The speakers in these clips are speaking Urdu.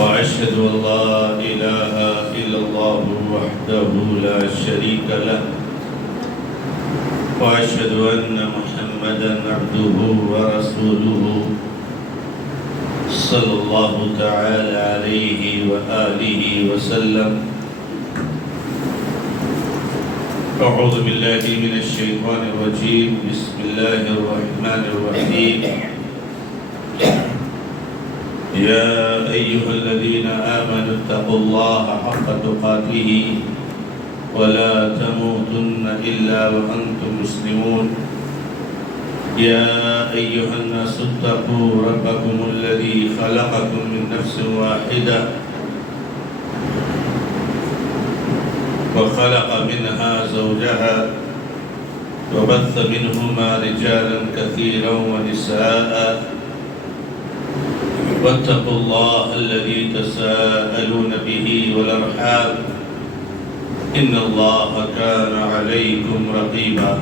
وأشهد أن لا إله إلا الله وحده لا شريك له وأشهد أن محمدا عبده ورسوله صلى الله تعالى عليه وآله وسلم. أعوذ بالله من الشيطان الرجيم. بسم الله الرحمن الرحيم. يا أيها الذين آمنوا اتقوا الله حق تقاته ولا تموتن إلا وأنتم مسلمون. يا أيها الناس اتقوا ربكم الذي خلقكم من نفس واحدة وخلق منها زوجها وبث منهما رجالا كثيرا ونساء واتقوا الله الذي تساءلون به والأرحام إن الله كان عليكم رقيبا.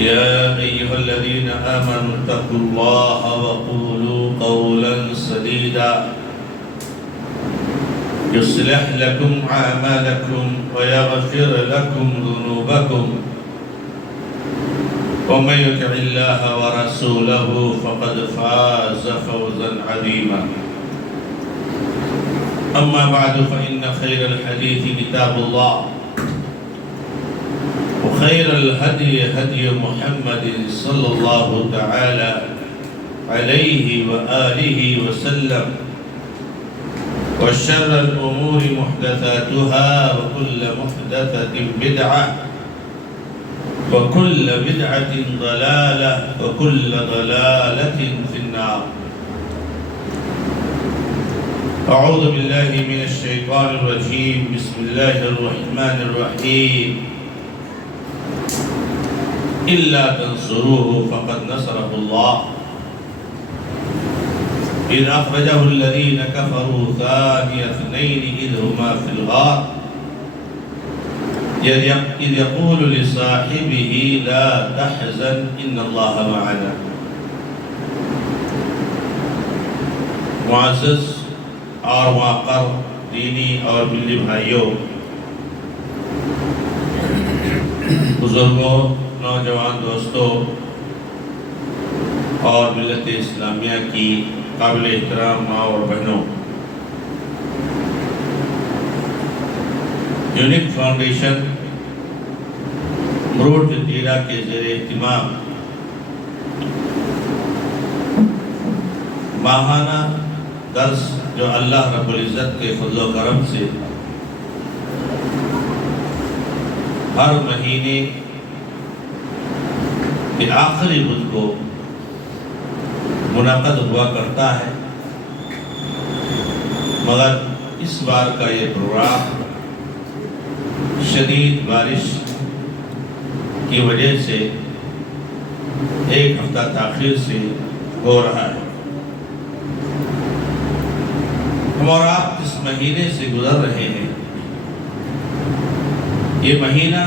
يا أيها الذين آمنوا اتقوا الله وقولوا قولا سديدا يصلح لكم أعمالكم ويغفر لكم ذنوبكم ومن يطع الله ورسوله فقد فاز فوزا عظيما. أما بعد فإن خير الحديث كتاب الله وخير الهدي هدي محمد صلى الله تعالى عليه وآله وسلم وشر الأمور محدثاتها وكل محدثة بدعة وكل بدعة ضلالة وكل ضلالة في النار. أعوذ بالله من الشيطان الرجيم. بسم الله الرحمن الرحيم. إلا تنصروه فقد نصره الله إذ أخرجه الذين كفروا ثاني اثنين إذ هما في الغار إذ يقول لصاحبه لا تحزن إن الله معنا. معزز اور واقر دینی اور ملی بھائیوں، بزرگوں، نوجوان دوستوں اور ملت اسلامیہ کی قابل احترام ماں اور بہنوں، یونک فاؤنڈیشن مروڑ جزیرہ کے زیر اہتمام ماہانہ درس جو اللہ رب العزت کے فضل و کرم سے ہر مہینے کے آخری بدھ کو منعقد ہوا کرتا ہے، مگر اس بار کا یہ پروگرام شدید بارش کی وجہ سے ایک ہفتہ تاخیر سے ہو رہا ہے۔ ہم اور آپ اس مہینے سے گزر رہے ہیں۔ یہ مہینہ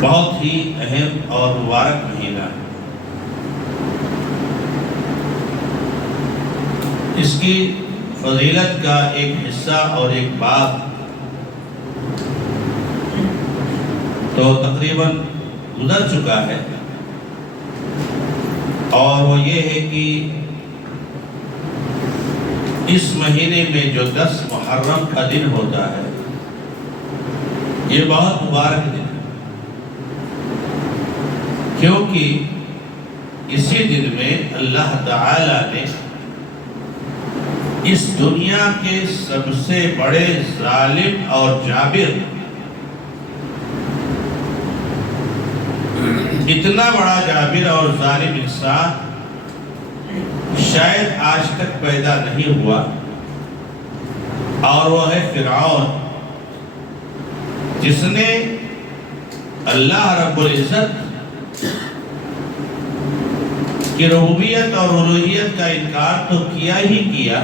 بہت ہی اہم اور مبارک مہینہ ہے۔ اس کی فضیلت کا ایک حصہ اور ایک باب تو تقریباً گزر چکا ہے، اور وہ یہ ہے کہ اس مہینے میں جو 10 محرم کا دن ہوتا ہے، یہ بہت مبارک دن ہے، کیونکہ اسی دن میں اللہ تعالی نے اس دنیا کے سب سے بڑے ظالم اور جابر، اتنا بڑا جابر اور ظالم انسان شاید آج تک پیدا نہیں ہوا، اور وہ ہے فرعون، جس نے اللہ رب العزت کی ربوبیت اور الوہیت کا انکار تو کیا ہی کیا،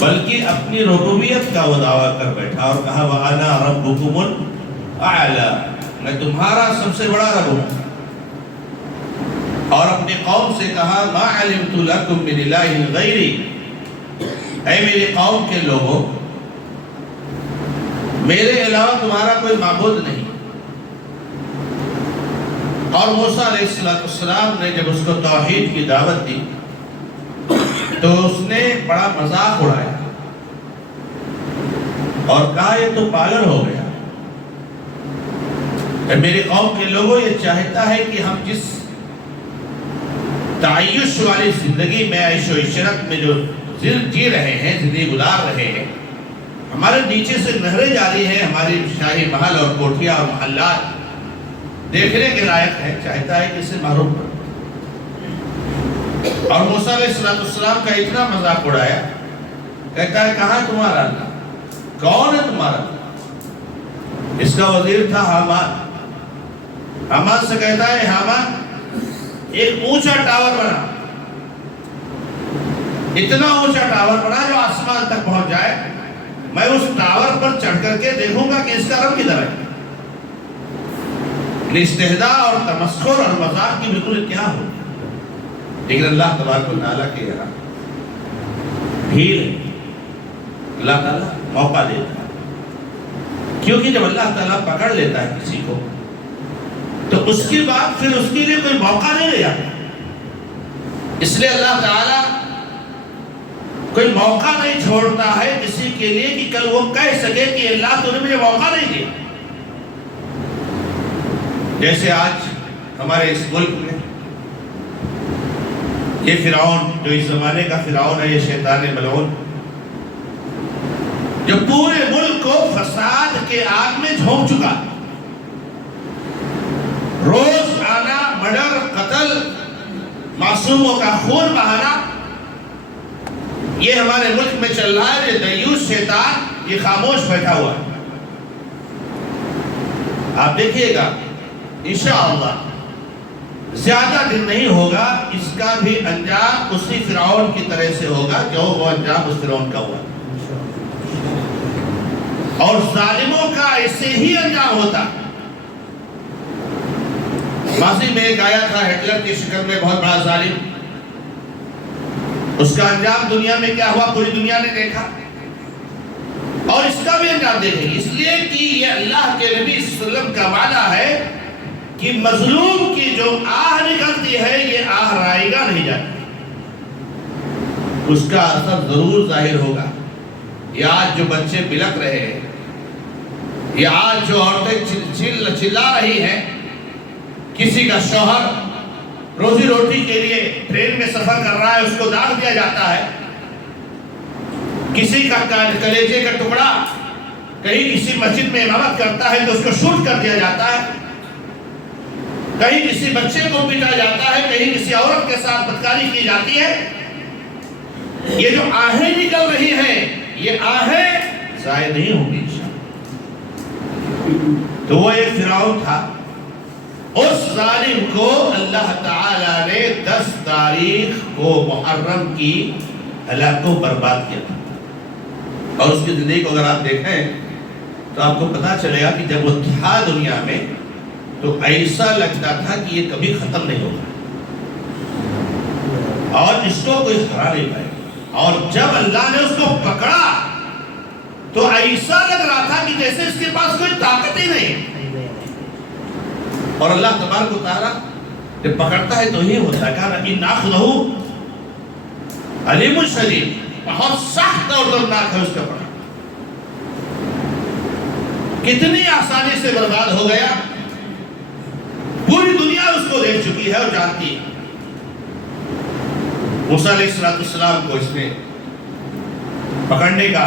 بلکہ اپنی ربوبیت کا وہ دعویٰ کر بیٹھا اور کہا وَأَنَا رَبُّكُمُ الْأَعْلَى، میں تمہارا سب سے بڑا رب ہوں۔ اور اپنی قوم سے کہا ما علمت لکم من الہ غیری، اے میری قوم کے لوگوں، میرے علاوہ تمہارا کوئی معبود نہیں۔ اور موسیٰ علیہ السلام نے جب اس کو توحید کی دعوت دی تو اس نے بڑا مذاق اڑایا اور کہا یہ تو پاگل ہو گیا۔ میری قوم کے لوگوں، یہ چاہتا ہے کہ ہم جس تعیش والی زندگی میں، عیش و عشرت میں جو جی رہے ہیں، زندگی گزار رہے ہیں، ہمارے نیچے سے نہریں جاری ہیں، ہماری شاہی محل اور کوٹھیاں اور محلات دیکھنے کے لائق ہے، چاہتا ہے کہ اسے محروم کرو۔ اور موسیٰ علیہ السلام کا اتنا مذاق اڑایا، کہتا ہے کہاں تمہارا اللہ، کون ہے تمہارا اللہ؟ اس کا وزیر تھا حامان۔ حامان سے کہتا ہے حامان ایک اونچا ٹاور بنا، اتنا اونچا ٹاور بنا جو آسمان تک پہنچ جائے، میں اس ٹاور پر چڑھ کر کے دیکھوں گا کہ اس کا رب کدھر ہے۔ استہزاء اور تمسخر اور مذاق کی بالکل انتہا ہو، لیکن اللہ تبارک و تعالیٰ کے یہاں ڈھیل ہے، اللہ تعالیٰ موقع دیتا ہے، کیونکہ جب اللہ تعالیٰ پکڑ لیتا ہے کسی کو تو اس کے بعد پھر اس کے لیے کوئی موقع نہیں رہ جاتا۔ اس لیے اللہ تعالیٰ کوئی موقع نہیں چھوڑتا ہے کسی کے لیے کہ کل وہ کہہ سکے کہ اللہ تو نے مجھے موقع نہیں دیا۔ جیسے آج ہمارے اس ملک میں یہ فرعون جو اس زمانے کا فرعون ہے، یہ شیطان ملعون، جو پورے ملک کو فساد کے آگ میں جھونک چکا، روز آنا، مرڈر، قتل، معصوموں کا خون بہانا، یہ ہمارے ملک میں چل رہا ہے۔ یہ دیوس شیطان یہ خاموش بیٹھا ہوا ہے۔ آپ دیکھیے گا انشاءاللہ زیادہ دن نہیں ہوگا، اس کا بھی انجام اسی فرعون کی طرح سے ہوگا جو وہ انجام اس فرعون کا ہوا، اور ظالموں کا ایسے ہی انجام ہوتا۔ ماضی میں ایک آیا تھا ہٹلر کی شکل میں بہت بڑا ظالم، اس کا انجام دنیا میں کیا ہوا پوری دنیا نے دیکھا، اور اس کا بھی انجام دیکھیں گے، اس لیے کہ یہ اللہ کے نبی صلی اللہ علیہ وسلم کا وعدہ ہے کہ مظلوم کی جو آہ نکلتی ہے یہ آہ رائیگا نہیں جاتی، اس کا اثر ضرور ظاہر ہوگا۔ یہ آج جو بچے بلک رہے ہیں، یہ آج جو عورتیں چلا رہی ہیں، کسی کا شوہر روزی روٹی کے لیے ٹرین میں سفر کر رہا ہے، اس کو داغ دیا جاتا ہے، کسی کا کلیجے کا ٹکڑا کہیں کسی مسجد میں امامت کرتا ہے تو اس کو شوٹ کر دیا جاتا ہے، کہیں کسی بچے کو پیٹا جاتا ہے، کہیں کسی عورت کے ساتھ بدکاری کی جاتی ہے۔ یہ جو آہیں نکل رہی ہیں، یہ آہیں ضائع نہیں ہوں گی انشاءاللہ۔ تو وہ ایک فرعون تھا، اس ظالم کو اللہ تعالیٰ نے 10 تاریخ کو محرم کی ہلاک کو برباد کیا تھا۔ اور اس کی زندگی کو اگر آپ دیکھیں تو آپ کو پتا چلے گا کہ جب وہ تھا دنیا میں تو ایسا لگتا تھا کہ یہ کبھی ختم نہیں ہوگا اور اس کو کوئی ہرا نہیں پائے گا، اور جب اللہ نے اس کو پکڑا تو ایسا لگ رہا تھا کہ جیسے اس کے پاس کوئی طاقت ہی نہیں۔ اور اللہ تبارک و تعالیٰ جب پکڑتا ہے تو ہی ہوتا ہے، کہا ان اخذہ علیم الشدید، بہت سخت اور دردناک ہے اس کا پکڑ۔ کتنی آسانی سے برباد ہو گیا، پوری دنیا اس کو دیکھ چکی ہے اور جانتی ہے۔ موسیٰ علیہ السلام کو اس نے پکڑنے کا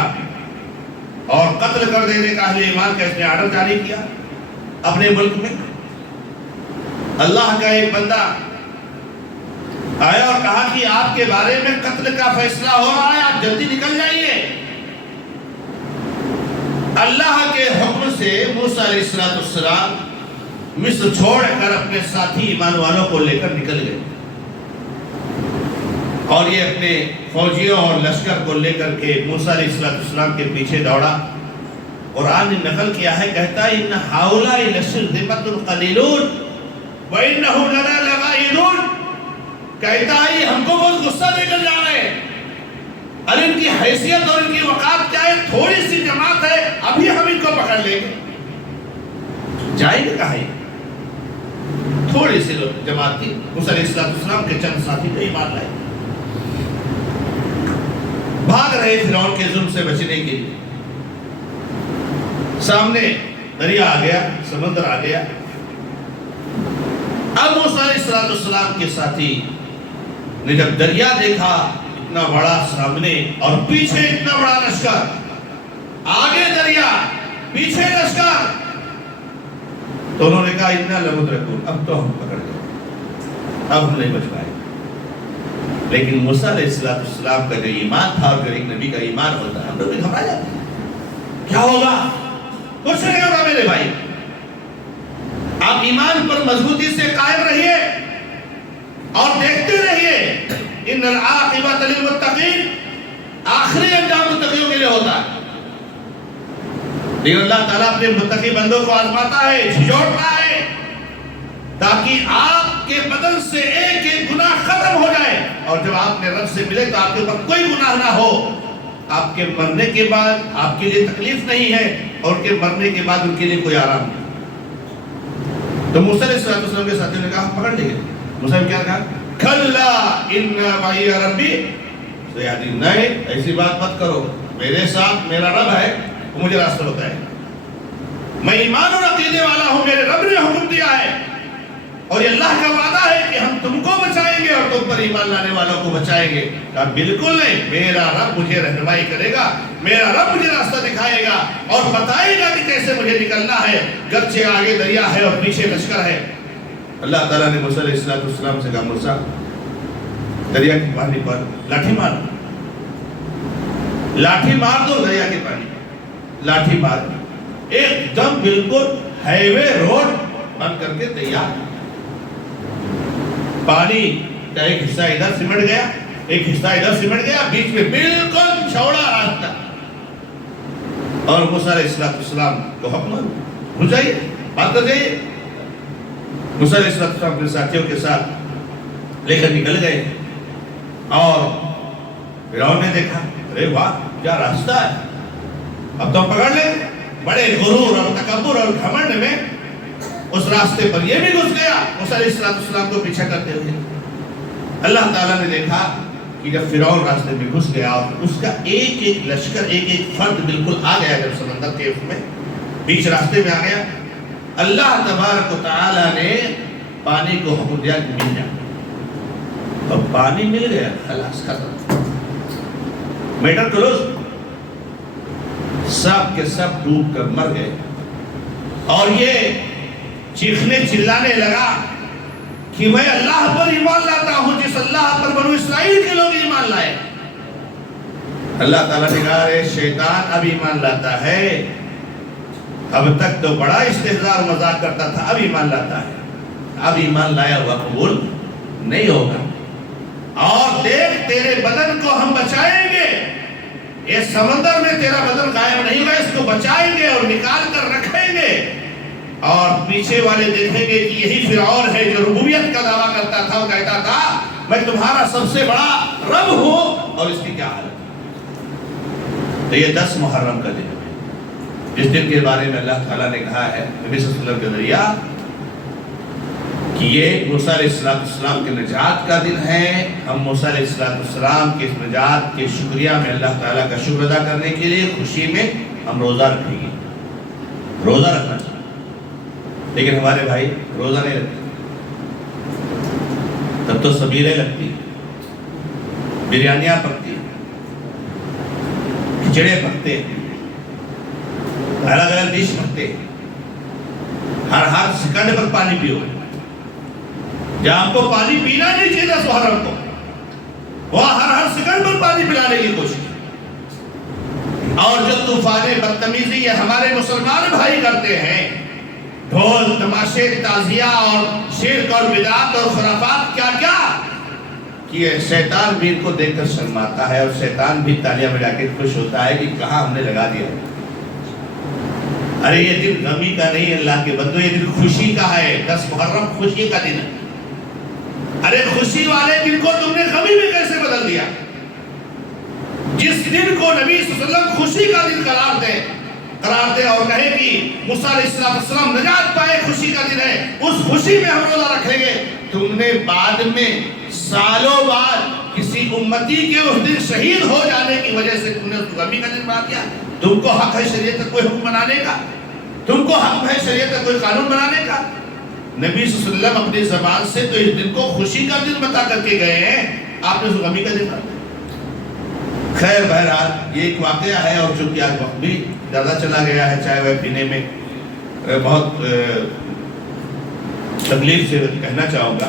اور قتل کر دینے کا اہل ایمان کا اس نے آرڈر جاری کیا اپنے ملک میں۔ اللہ کا ایک بندہ آیا اور کہا کہ آپ کے بارے میں قتل کا فیصلہ ہو رہا ہے، آپ جلدی نکل جائیے۔ اللہ کے حکم سے موسیٰ علیہ السلام مصر چھوڑ کر اپنے ساتھی ایمان والوں کو لے کر نکل گئے، اور یہ اپنے فوجیوں اور لشکر کو لے کر کے موسیٰ علیہ السلام کے پیچھے دوڑا۔ قرآن نے نقل کیا ہے، کہتا ہے ان ہؤلاء لشرذمۃ قلیلون وانہم لنا لغائظون، کہتا ہے ہم کو بہت غصہ دے کر جا رہے ہیں، ارے ان کی حیثیت اور ان کی وقات کیا ہے، تھوڑی سی جماعت ہے، ابھی ہم ان کو پکڑ لیں گے، جائیں گے کہاں؟ تھوڑی سی جماعت تھی، موسیٰ علیہ السلام کے چند ساتھی کو ایمان لائے، بھاگ رہے فرعون کے ظلم سے بچنے کے لیے، سامنے دریا آ گیا، سمندر آ گیا۔ اب موسیٰ علیہ السلام کے ساتھی نے جب دریا دیکھا اتنا بڑا سامنے اور پیچھے اتنا بڑا لشکر، آگے دریا پیچھے لشکر، تو انہوں نے کہا اتنا لمت رکھو، اب تو ہم پکڑ گئے، اب ہم نہیں بچ پائے۔ لیکن موسیٰ علیہ السلام کا جو ایمان تھا اور ایک نبی کا ایمان ہوتا ہے، ہم لوگ بھی گھبرا جاتے ہیں، کیا ہوگا؟ کچھ نہیں ہوگا میرے بھائی، آپ ایمان پر مضبوطی سے قائم رہیے اور دیکھتے رہیے، ان العاقبۃ للمتقین، آخری انجام متقیوں کے لیے ہوتا ہے۔ لیکن اللہ تعالیٰ اپنے متقی بندوں کو آزماتا ہے، جھجوڑتا ہے، تاکہ آپ کے بدن سے ایک ایک گناہ ختم ہو جائے، اور جب آپ نے رب سے ملے تو آپ کے اوپر کوئی گناہ نہ ہو، آپ کے مرنے کے بعد آپ کے لیے تکلیف نہیں ہے، اور ان کے مرنے کے بعد ان کے لیے کوئی آرام نہیں۔ تو موسیٰ علیہ السلام کے ساتھیوں نے کہا ہم پکڑ لیں گے۔ موسیٰ نے کیا کہا؟ کھلا ان معی ربی سیہدین، نہیں ایسی بات مت کرو، میرے ساتھ میرا رب ہے، وہ مجھے راستہ بتائے، میں ایمان اور عقیدے والا ہوں، میرے رب نے حکم دیا ہے، اور یہ اللہ کا وعدہ ہے کہ ہم تم کو بچائیں گے اور تم پر ایمان لانے والوں کو بچائیں گے۔ کہا بالکل نہیں، میرا رب مجھے رہنمائی کرے گا، میرا رب مجھے راستہ دکھائے گا اور بتائے گا کہ کیسے مجھے نکلنا ہے، گرچہ آگے دریا ہے اور پیچھے لشکر ہے۔ اللہ تعالیٰ نے موسیٰ علیہ السلام سے کہا موسیٰ دریا کے پانی پر لاٹھی مار، لاٹھی مار دو دریا کے پانی، لاٹھی مار، ایک دم بالکل ہائی وے روڈ بند کر کے تیار، پانی کا ایک حصہ ادھر سمٹ گیا، ایک حصہ ادھر سمٹ گیا، بیچ میں بالکل چوڑا راستہ، اور موسیٰ علیہ السلام کو حکم ہو جائیے، بات کر جائیے۔ موسیٰ علیہ السلام اپنے ساتھیوں کے ساتھ لے کر نکل گئے، اور فرعون نے دیکھا ارے واہ کیا راستہ ہے، اب تو ہم پکڑ لیں۔ بڑے غرور اور تکبر اور گھمنڈ میں اس راستے پر یہ بھی گھس گیا موسیٰ علیہ السلام کو پیچھا کرتے ہوئے۔ اللہ تعالیٰ نے دیکھا کہ جب فرعون راستے میں گھس گیا اور اس کا ایک ایک لشکر، ایک ایک فرد بالکل آ گیا، جب سمندر کے میں بیچ راستے میں آ گیا، اللہ تبارک و تعالیٰ نے پانی کو حکم دیا کہ مل جا، اور پانی مل گیا، خلاص ختم، میٹر کلوز، سب کے سب ڈوب کر مر گئے۔ اور یہ چیخنے چلانے لگا کہ میں اللہ پر ایمان لاتا ہوں جس اللہ پر بنو اسرائیل کے لوگ ایمان لائے۔ اللہ تعالیٰ نے کہا رہے شیطان اب ایمان لاتا ہے، اب تک تو بڑا استہزاء اور مذاق کرتا تھا، اب ایمان لاتا ہے، اب ایمان لایا ہوا قبول نہیں ہوگا، اور دیکھ تیرے بدن کو ہم بچائیں گے، اس سمندر میں تیرا بدن قائم نہیں ہوگا، اس کو بچائیں گے اور نکال کر رکھیں گے، اور پیچھے والے دیکھیں گے کہ یہی فرعون ہے جو ربوبیت کا دعویٰ کرتا تھا، وہ کہتا تھا میں تمہارا سب سے بڑا رب ہوں، اور اس کی کیا حالت ہے۔ تو یہ 10 محرم کا دن ہے، جس دن کے بارے میں اللہ تعالیٰ نے کہا ہے نبی صلی اللہ علیہ وسلم کے ذریعہ کہ یہ موسیٰ علیہ السلام کے نجات کا دن ہے۔ ہم موسیٰ علیہ السلام کے اس نجات کے شکریہ میں اللہ تعالیٰ کا شکر ادا کرنے کے لیے خوشی میں ہم روزہ رکھیں گے، روزہ رکھنا چاہیے، لیکن ہمارے بھائی روزہ نہیں رکھتے، تب تو سبیریں لگتی ہیں، بریانیاں پکتی ہیں، کھچڑے پکتے ہیں، الگ الگ ڈش پکتے ہیں، ہر سیکنڈ پر پانی پیو، جہاں آپ کو پانی پینا نہیں چاہیے 10 محرم کو، وہاں ہر سیکنڈ پر پانی پلانے کی کوشش، اور جو طوفان بدتمیزی یہ ہمارے مسلمان بھائی کرتے ہیں، ڈھول تماشے تعزیہ اور شرک اور بدعات اور خرافات کیا کیا کہ شیطان بھی ان کو دیکھ کر شرماتا ہے، اور شیطان بھی تالیاں بجا کے خوش ہوتا ہے کہ کہاں ہم نے لگا دیا۔ ارے یہ دن غمی کا نہیں اللہ کے بندو، یہ دن خوشی کا ہے، 10 محرم خوشی کا دن ہے، ارے خوشی والے دن کو تم نے غمی میں کیسے بدل دیا؟ جس دن کو نبی صلی اللہ علیہ وسلم خوشی کا دن قرار دے اور کہے کہ موسیٰ علیہ السلام نجات پائے، خوشی کا دن ہے، اس خوشی میں ہم روزہ رکھیں گے، تم نے بعد میں سالوں بعد کسی امتی کے اس دن شہید ہو جانے کی وجہ سے تم نے اس غمی کا دن بنا دیا۔ تم کو حق ہے شریعت کا کوئی حکم بنانے کا؟ تم کو حق ہے شریعت کا کوئی قانون بنانے کا؟ نبی صلی اللہ علیہ وسلم اپنی زبان سے تو اس دن کو خوشی کا دن بتا کر کے گئے ہیں، آپ نے اس غمی کا دن بنا دیا۔ خیر بہرحال یہ ایک واقعہ ہے، اور چونکہ آج وقت بھی زیادہ چلا گیا ہے، چائے وائے پینے میں بہت تکلیف سے کہنا چاہوں گا،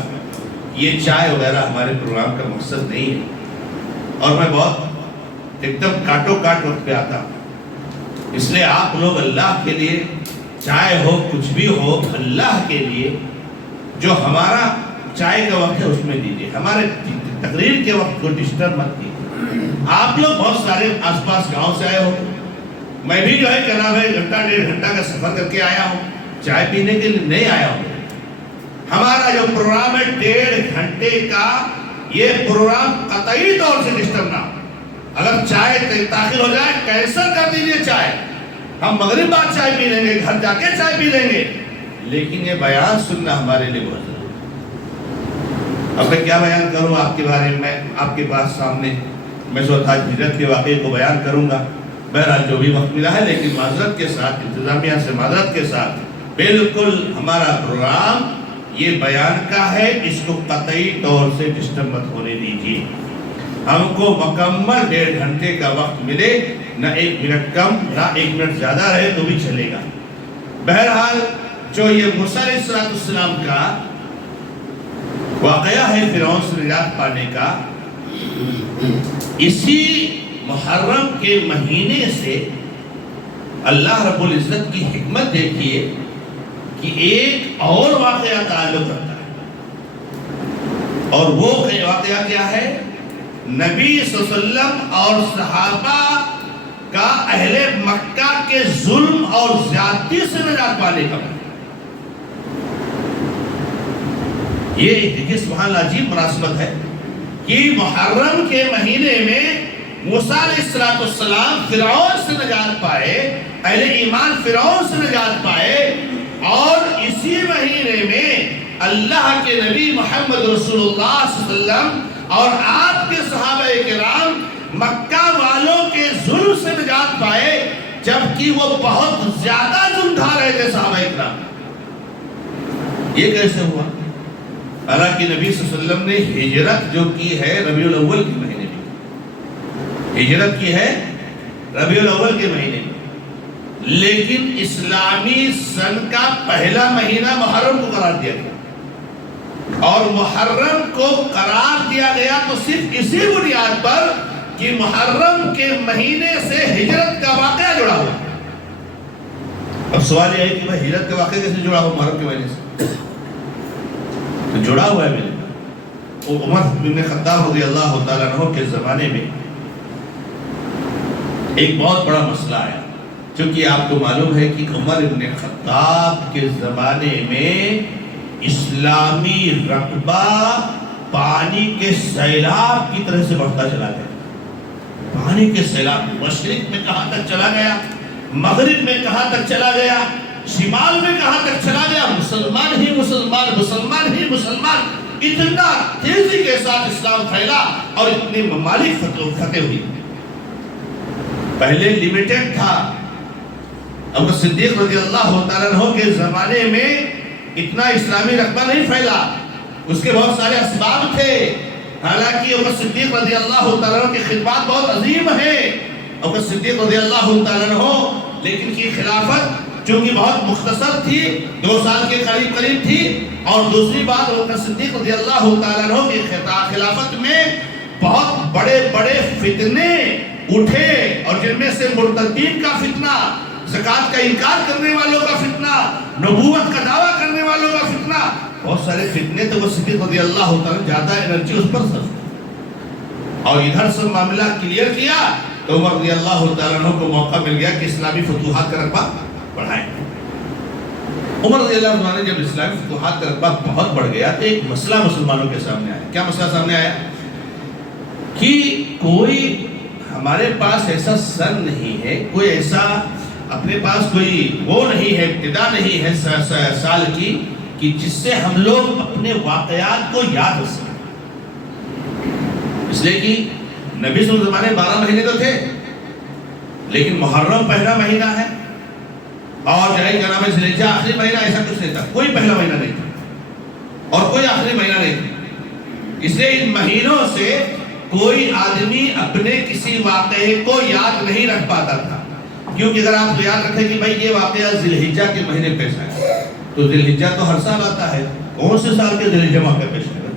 یہ چائے وغیرہ ہمارے پروگرام کا مقصد نہیں ہے، اور میں بہت ایک دم کاٹو کاٹ وقت پہ آتا ہوں، اس لیے آپ لوگ اللہ کے لیے چائے ہو کچھ بھی ہو اللہ کے لیے جو ہمارا چائے کا وقت ہے اس میں دیجیے، ہمارے تقریر کے وقت کو ڈسٹرب مت کیجیے۔ آپ لوگ بہت سارے آس پاس گاؤں سے آئے ہو، میں بھی جو ہے کیا نام ہے گھنٹہ ڈیڑھ گھنٹہ کا سفر کر کے آیا ہوں، چائے پینے کے لیے نہیں آیا ہوں۔ ہمارا جو پروگرام ہے 1.5 گھنٹے کا، یہ پروگرام قطعی طور سے ڈسٹرب نہ، اگر چائے تاخیر ہو جائے کینسل کر دیجیے چائے، ہم مغرب بعد چائے پی لیں گے، گھر جا کے چائے پی لیں گے، لیکن یہ بیان سننا ہمارے لیے بہت ضروری ہے۔ اب میں کیا بیان کروں آپ کے بارے میں، آپ کے پاس سامنے میں سوچا ہجرت کے واقعے کو بیان کروں گا، بہرحال جو بھی وقت ملا ہے، لیکن معذرت کے ساتھ، انتظامیہ سے معذرت کے ساتھ، بالکل ہمارا پروگرام یہ بیان کا ہے، اس کو قطعی طور سے ڈسٹرب مت ہونے دیجیے۔ ہم کو مکمل 1.5 گھنٹے کا وقت ملے، نہ 1 منٹ کم نہ 1 منٹ زیادہ رہے تو بھی چلے گا۔ بہرحال جو یہ موسیٰ علیہ السلام کا واقعہ ہے فرعون سے نجات پانے کا، اسی محرم کے مہینے سے اللہ رب العزت کی حکمت دیکھیے کہ ایک اور واقعہ تعلق رکھتا ہے، اور وہ واقعہ کیا ہے؟ نبی صلی اللہ علیہ وسلم اور صحابہ کا اہل مکہ کے ظلم اور زیادتی سے نجات پانے کا۔ یہ دیکھیے سبحان اللہ عجیب مناسبت ہے کہ محرم کے مہینے میں موسیٰ علیہ السلام فرعون سے نجات پائے، اہل ایمان فرعون سے نجات پائے، اور اسی مہینے میں اللہ کے نبی محمد رسول اللہ صلی اللہ علیہ وسلم اور آپ کے صحابہ کرام مکہ والوں کے ظلم سے نجات پائے، جبکہ وہ بہت زیادہ ظلم ڈھا رہے تھے صحابہ کرام۔ یہ کیسے ہوا؟ حالانکہ نبی صلی اللہ علیہ وسلم نے ہجرت جو کی ہے ربیع الاول کے مہینے میں، ہجرت کی ہے ربیع الاول کے مہینے میں، لیکن اسلامی سن کا پہلا مہینہ محرم کو قرار دیا گیا، اور محرم کو قرار دیا گیا تو صرف اسی بنیاد پر کہ محرم کے مہینے سے ہجرت کا واقعہ جڑا ہوا۔ اب سوال یہ ہے کہ بھائی ہجرت کا واقعہ کیسے جڑا ہوا محرم کے مہینے سے؟ تو جڑا ہوا ہے میرے وہ عمر بن خطاب رضی اللہ تعالیٰ عنہ کے زمانے میں ایک بہت بڑا مسئلہ آیا، چونکہ آپ کو معلوم ہے کہ عمر بن خطاب کے زمانے میں اسلامی رقبہ پانی کے سیلاب کی طرح سے بڑھتا چلا گیا۔ پانی کے سیلاب مشرق میں کہاں تک چلا گیا، مغرب میں کہاں تک چلا گیا، شمال میں کہاں تک چلا گیا، مسلمان ہی مسلمان، مسلمان ہی مسلمان، اتنا تیزی کے ساتھ اسلام پھیلا اور اتنے ممالک فتح ہوئی۔ پہلے لیمیٹڈ تھا، ابو صدیق رضی اللہ تعالیٰ عنہ کے زمانے میں اتنا اسلامی رقبہ نہیں پھیلا، اس کے بہت سارے اسباب تھے، حالانکہ ابو صدیق رضی اللہ تعالیٰ عنہ کی خدمات بہت عظیم ہے، ابو صدیق رضی اللہ تعالیٰ عنہ، لیکن کی خلافت چونکہ بہت مختصر تھی، 2 سال کے قریب تھی، اور دوسری بات ابو صدیق رضی اللہ تعالیٰ عنہ کی خلافت میں بہت بڑے بڑے فتنے اٹھے، اور جن میں سے مرتدین کا فتنہ، زکوٰۃ کا انکار کرنے والوں کا فتنہ، نبوت کا دعویٰ کرنے والوں کا فتنہ، بہت سارے فتنے تو وہ صدیق رضی اللہ تعالیٰ زیادہ انرجی اس پر صرف، اور ادھر سے معاملہ کلیئر کیا تو عمر رضی اللہ تعالیٰ عنہ کو موقع مل گیا کہ اسلامی فتوحات کا رقبہ بڑھائیں۔ عمر رضی اللہ عنہ نے جب اسلامی فتوحات کا رقبہ بہت بڑھ گیا تو ایک مسئلہ مسلمانوں کے سامنے آیا. کیا مسئلہ سامنے آیا؟ کہ کوئی ہمارے پاس ایسا سن نہیں ہے، کوئی ایسا اپنے پاس کوئی وہ نہیں ہے، ابتدا نہیں ہے سال کی، کہ جس سے ہم لوگ اپنے واقعات کو یاد رکھ سکیں. اس لیے کہ نبی صلی اللہ علیہ وسلم 12 مہینے تو تھے، لیکن محرم پہلا مہینہ ہے، اور جو ہے کیا نام ہے ذی الحجہ آخری مہینہ، ایسا کچھ نہیں تھا. کوئی پہلا مہینہ نہیں تھا اور کوئی آخری مہینہ نہیں تھا. اس لیے ان مہینوں سے کوئی آدمی اپنے کسی واقعے کو یاد نہیں رکھ پاتا تھا. کیونکہ اگر آپ یاد رکھیں کہ بھائی یہ واقعہ ذی الحجہ کے مہینے پیش آیا، تو ذی الحجہ تو ہر سال آتا ہے، کون سے سال کے ذی الحجہ واقعہ پیش آئے گا؟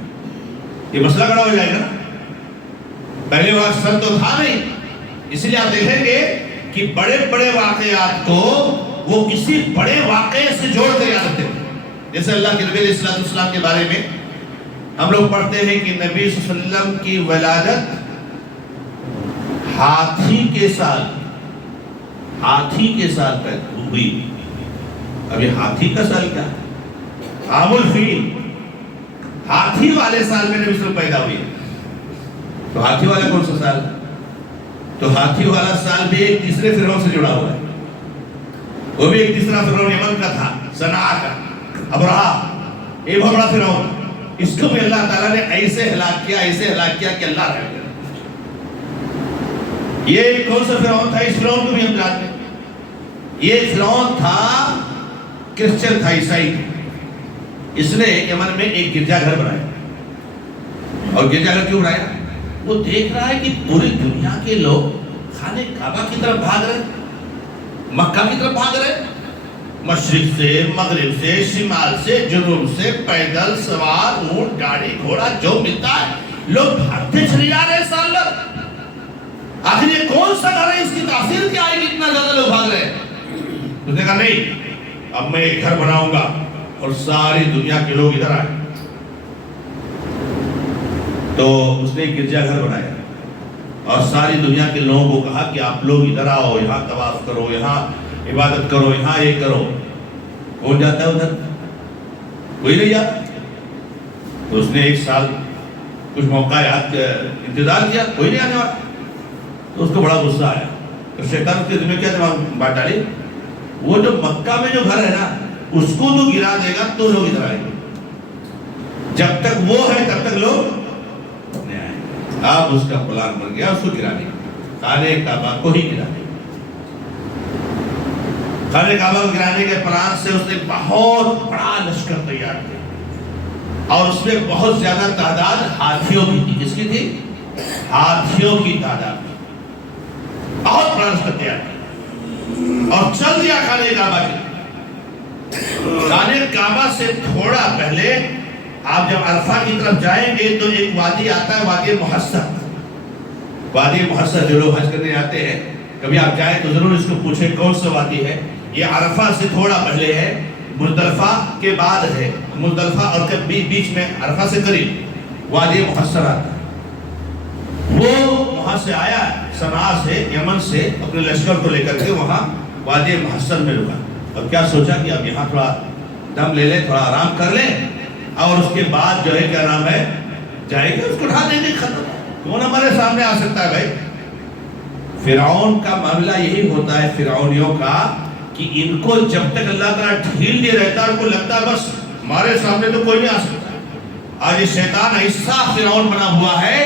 یہ مسئلہ کھڑا ہو جائے گا. پہلے وقت سن تو تھا نہیں. اس لیے آپ دیکھیں گے کہ بڑے بڑے واقعات کو وہ کسی بڑے واقعے سے جوڑ کر یاد رکھتے ہیں. جیسے اللہ کے نبی علیہ السلام کے بارے میں ہم لوگ پڑھتے ہیں کہ نبی صلی اللہ علیہ وسلم کی ولادت ہاتھی کے سال پیدا ہوئی. ابھی ہاتھی کا سال کیا ہے؟ عام الفیل، ہاتھی والے سال میں نبی صلی اللہ علیہ وسلم پیدا ہوئی. تو ہاتھی والا کون سا سال؟ تو ہاتھی والا سال بھی ایک تیسرے فرعون سے جڑا ہوا ہے. وہ بھی ایک تیسرا فرعون یمن کا تھا، صنعاء کا، ابرہہ، یہ بہت بڑا فرعون. اس کو بھی اللہ تعالیٰ نے ایسے ہلاک کیا کہ اللہ رحم کرے. یہ کون سا فرعون تھا؟ اس فرعون کو بھی ہم جانتے ہیں. یہ فرعون تھا کرسچن تھا، عیسائی تھا. اس نے یمن میں ایک گرجا گھر بنایا. اور گرجا گھر کیوں بنایا؟ وہ دیکھ رہا ہے کہ پوری دنیا کے لوگ خانہ کعبہ کی طرف بھاگ رہے، مکہ کی طرف بھاگ رہے، مشرق سے، مغرب سے، شمال سے، جنوب سے، پیدل، سوار، اونٹ، گاڑی، گھوڑا، جو ملتا ہے لوگ بھاگتے چلے جا رہے ہیں. سال آخر یہ کون سا گھر ہے؟ اس کی تاثیر کیا ہے کہ اتنا زیادہ لوگ بھاگ رہے ہیں؟ اس نے کہا نہیں، اب میں ایک گھر بناؤں گا اور ساری دنیا کے لوگ ادھر آئے. تو اس نے ایک گرجا گھر بنایا اور ساری دنیا کے لوگوں کو کہا کہ آپ لوگ ادھر آؤ، یہاں طواف کرو، یہاں عبادت کرو، یہاں یہ کرو. کون جاتا ہے ادھر؟ کوئی نہیں جاتا. تو اس نے ایک سال کچھ موقع یاد انتظار کیا، کوئی نہیں آنے والا. تو اس کو بڑا غصہ آیا. تو شیطان اس کے دل میں کیا دماغ بات ڈالی، وہ جو مکہ میں جو گھر ہے نا اس کو تو گرا دے گا تو لوگ ادھر آئیں گے. جب تک وہ ہے تب تک لوگ نہیں آئیں گے. اب اس کا پلان بن گیا اس کو گرانے کا، خانہ کعبہ کو ہی گرانے. خانہ کعبہ کو گرانے کے پلان سے اس نے بہت بڑا لشکر تیار کیا اور اس میں بہت زیادہ تعداد ہاتھیوں کی تھی. کس کی تھی؟ ہاتھیوں کی تعداد. بہت بڑا لشکر تیار کیا اور چل دیا خانہ کعبہ کے. خانہ کعبہ سے تھوڑا پہلے آپ جب عرفہ کی طرف جائیں گے تو ایک وادی آتا ہے، وادی محصر. وادی محصر جو لوگ حج کرنے آتے ہیں کبھی آپ جائیں تو ضرور اس کو پوچھیں کون سا وادی ہے. یہ عرفہ سے تھوڑا پہلے ہے، مزدلفہ کے بعد ہے. مزدلفہ اور بیچ میں عرفہ سے قریب وادی محصر آتا ہے. وہ وہاں سے آیا صنعاء سے، یمن سے اپنے لشکر کو لے کر کے وہاں وادی محصر میں رکا. اور کیا سوچا کہ اب یہاں تھوڑا دم لے لیں، تھوڑا آرام کر لیں اور اس کے بعد جو ہے کیا نام ہے جائے گے، اس کو اٹھا دیں گے. ختم. کون ہمارے سامنے آ سکتا ہے بھائی؟ فرعون کا معاملہ یہی ہوتا ہے فرعونیوں کا کہ ان کو جب تک اللہ تعالیٰ ڈھیل دے رہتا ہے ان کو لگتا ہے بس ہمارے سامنے تو کوئی نہیں آ سکتا. آج یہ شیطان ایسا فرعون بنا ہوا ہے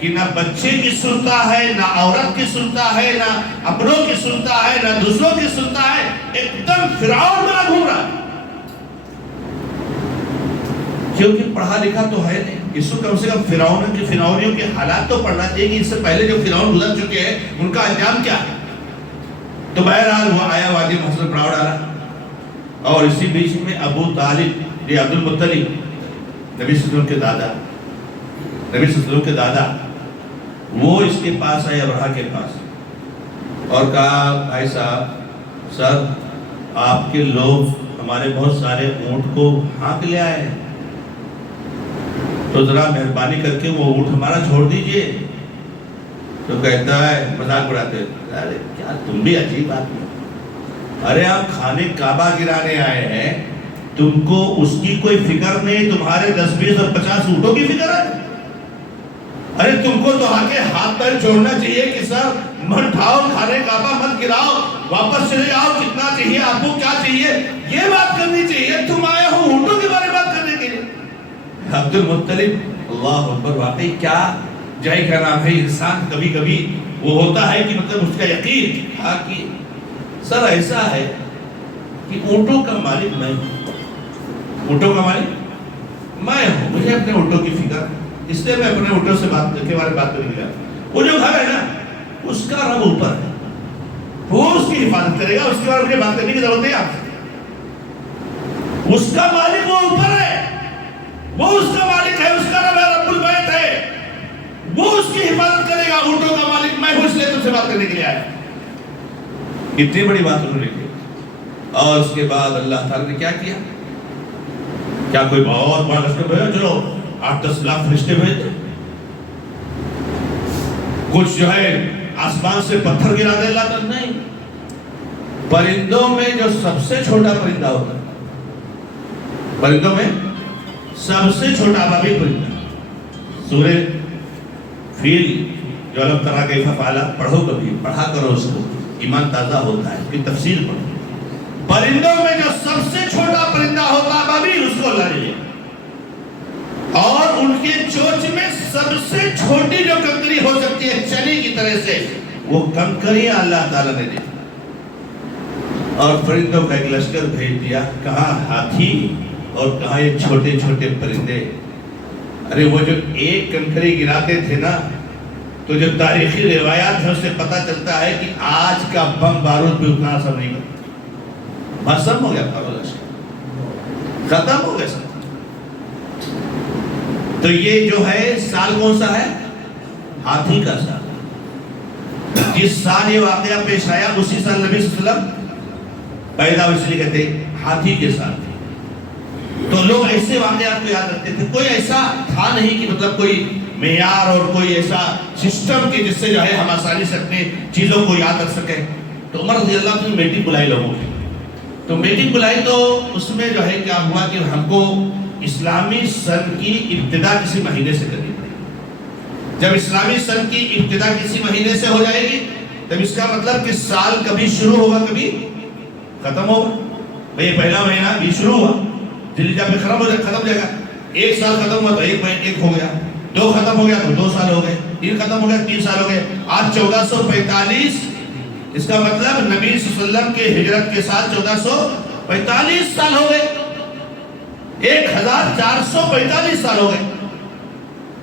کہ نہ بچے کی سنتا ہے، نہ عورت کی سنتا ہے، نہ اپنوں کی سنتا ہے، نہ دوسروں کی سنتا ہے. ایک دم فرعون بنا گھوم رہا ہے کیونکہ پڑھا لکھا تو ہے نہیں. اس کو کم سے کم فرعونیوں کے حالات تو پڑھنا چاہیے کہ اس سے پہلے جو فرعون گزر چکے ہیں ان کا انجام کیا ہے. تو بہرحال وہ آیا وادی محصر پڑاؤ ڈالا اور اسی بیچ میں ابو طالب یہ عبد المطلب نبی صلی اللہ علیہ وسلم کے دادا وہ اس کے پاس آئے ابرہہ کے پاس اور کہا بھائی صاحب سر آپ کے لوگ ہمارے بہت سارے اونٹ کو ہانک لے آئے ہیں، تو ذرا مہربانی کر کے وہ اونٹ ہمارا چھوڑ دیجئے. تو کہتا ہے مذاق اڑاتے ارے کیا تم بھی عجیب آدمی. ارے ہم خانے کعبہ گرانے آئے ہیں، تم کو اس کی کوئی فکر نہیں، تمہارے 10 20 اور 50 اونٹوں کی فکر ہے؟ ارے تم کو تو آ کے ہاتھ پیر چھوڑنا چاہیے کہ سر مت ڈھاؤ، خانے کعبہ مت گراؤ، واپس چلے جاؤ، کتنا چاہیے آپ کو، کیا چاہیے، یہ بات کرنی چاہیے۔ تم آئے ہو اونٹوں کے بارے میں بات کرنے کے لیے۔ عبد المطلب، اللہ اکبر، واقعی کیا جائے کا نام ہے۔ انسان کبھی کبھی وہ ہوتا ہے کہ مطلب اس کا یقین تھا کہ سر ایسا ہے کہ اونٹوں کا مالک میں ہوں، اونٹوں کا مالک میں ہوں، مجھے اپنے اونٹوں کی فکر، اس لیے میں اپنے اونٹوں سے بات کے بارے میں بات کرنے گیا۔ وہ جو گھر ہے نا، اس کا رب اوپر ہے، وہ اس کی حفاظت کرے گا، اس کے بارے میں بات کرنے کی ضرورت نہیں آپ سے۔ اس کا مالک وہ اوپر ہے، وہ اس کا مالک ہے، اس کا رب ہے، رب البیت ہے، وہ اس کی حفاظت کرے گا۔ اونٹوں کا مالک میں ہوں، اس لیے تم سے بات کرنے کے لیے آیا۔ اتنی بڑی بات انہوں نے کی، اور اس کے بعد اللہ تعالیٰ نے کیا کیا؟ کیا کوئی بہت بڑا لشکر بھیجا جو 8-10 لاکھ فرشتے بھیجتے؟ کچھ جو ہے آسمان سے پتھر گرا دے اللہ تعالیٰ؟ نہیں، پرندوں میں جو سب سے چھوٹا پرندہ ہوتا ہے، پرندوں میں سب سے چھوٹا ابابیل پرندہ، سورہ فیل جو علم ترا کیف فعل، پڑھو، کبھی پڑھا کرو اس کو، ایمان تازہ ہوتا ہے، اس کی تفسیر پڑھو۔ پرندوں میں جو سب سے چھوٹا پرندہ ہوتا ہے ابابیل، اس کو اللہ نے دیا، اور ان کے چونچ میں سب سے چھوٹی جو کنکری ہو سکتی ہے چنے کی طرح سے، وہ کنکریاں اللہ تعالیٰ نے دی، اور پرندوں کا ایک لشکر بھیج دیا۔ کہاں ہاتھی اور کہاں یہ چھوٹے چھوٹے پرندے۔ ارے وہ جو ایک کنکری گراتے تھے نا، تو جو تاریخی روایات ہیں اس سے پتہ چلتا ہے کہ آج کا بم بارود بھی اتنا اثر نہیں کرتا، بھسم ہو گیا تھا وہ لشکر، ختم ہو گیا سب۔ تو یہ جو ہے سال کون سا ہے؟ ہاتھی کا سال۔ جس سال یہ واقعہ پیش آیا اسی سال نبی صلی اللہ علیہ وسلم پیدا ہوئے، اس لیے کہتے ہیں ہاتھی کے سال تھے۔ تو لوگ ایسے واقعات کو یاد رکھتے تھے، کوئی ایسا تھا نہیں کہ مطلب کوئی معیار اور کوئی ایسا سسٹم کی جس سے جو ہے ہم آسانی سے اپنے چیزوں کو یاد رکھ سکیں۔ تو عمر رضی اللہ عنہ نے میٹنگ بلائی لوگوں کی، تو میٹنگ بلائی تو اس میں جو ہے کیا ہوا کہ ہم کو اسلامی سن کی ابتدا کسی مہینے سے کرنی پڑی۔ جب اسلامی سن کی ابتدا کسی مہینے سے ہو جائے گی، تب اس کا مطلب کہ سال کبھی شروع ہوگا کبھی ختم ہوگا۔ بھئی پہلا مہینہ بھی شروع ہوا، ذی الحجہ میں ختم ہو جائے گا۔ ایک سال ختم ہوا تو ایک ہو گیا، 2 ختم ہو گیا تو 2 سال ہو گئے، 3 ختم ہو گیا 3 سال ہو گئے۔ آج 1445، اس کا مطلب نبی صلی اللہ علیہ وسلم کے ہجرت کے ساتھ 1445 سال ہو گئے، 1445 سال ہو گئے۔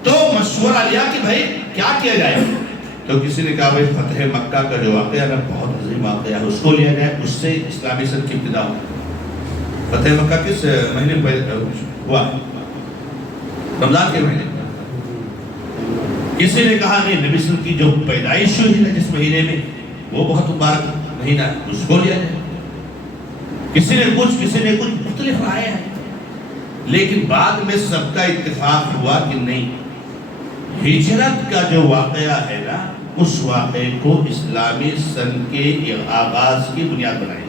تو مشورہ لیا کہ بھائی کیا کیا جائے؟ تو کسی نے کہا بھائی فتح مکہ کا جو واقعہ ہے بہت عظیم واقعہ ہے، اس کو لیا جائے، اس سے اسلامی سن کی ابتدا ہو۔ فتح مکہ کس مہینے میں ہوا؟ رمضان کے مہینے۔ کسی نے کہا نہیں، نبی صلی اللہ علیہ وسلم کی جو پیدائش ہوئی ہے جس مہینے میں، وہ بہت مبارک مہینہ ہے، اس کو لیا جائے۔ کسی نے کچھ مختلف رائے ہیں، لیکن بعد میں سب کا اتفاق ہوا کہ نہیں، ہجرت کا جو واقعہ ہے نا، اس واقعے کو اسلامی سن کے آغاز کی بنیاد بنائی،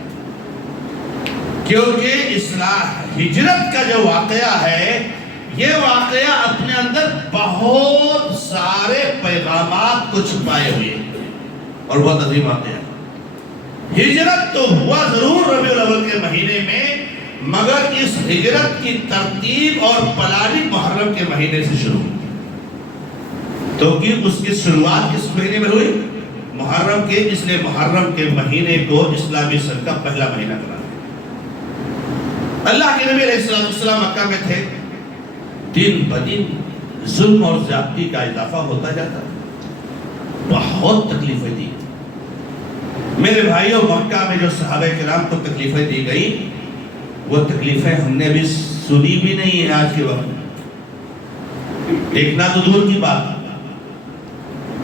کیونکہ ہجرت کا جو واقعہ ہے، یہ واقعہ اپنے اندر بہت سارے پیغامات کو چھپائے ہوئے ہیں اور بہت عظیم واقعہ ہے۔ ہجرت تو ہوا ضرور ربیع الاول کے مہینے میں، مگر اس ہجرت کی ترتیب اور پلاننگ محرم کے مہینے سے شروع ہوئی، تو کہ اس کی شروعات کس مہینے میں ہوئی؟ محرم کے، اس لیے محرم کے مہینے کو اسلامی سن کا پہلا مہینہ قرار دیا۔ اللہ کے نبی علیہ السلام مکہ میں تھے، دن بدن ظلم اور زیادتی کا اضافہ ہوتا جاتا، بہت تکلیفیں دی۔ میرے بھائیوں، مکہ میں جو صحابہ کرام کو تکلیفیں دی گئی، وہ تکلیفیں ہم نے بھی سنی بھی نہیں ہے آج کے وقت، دیکھنا تو دور کی بات،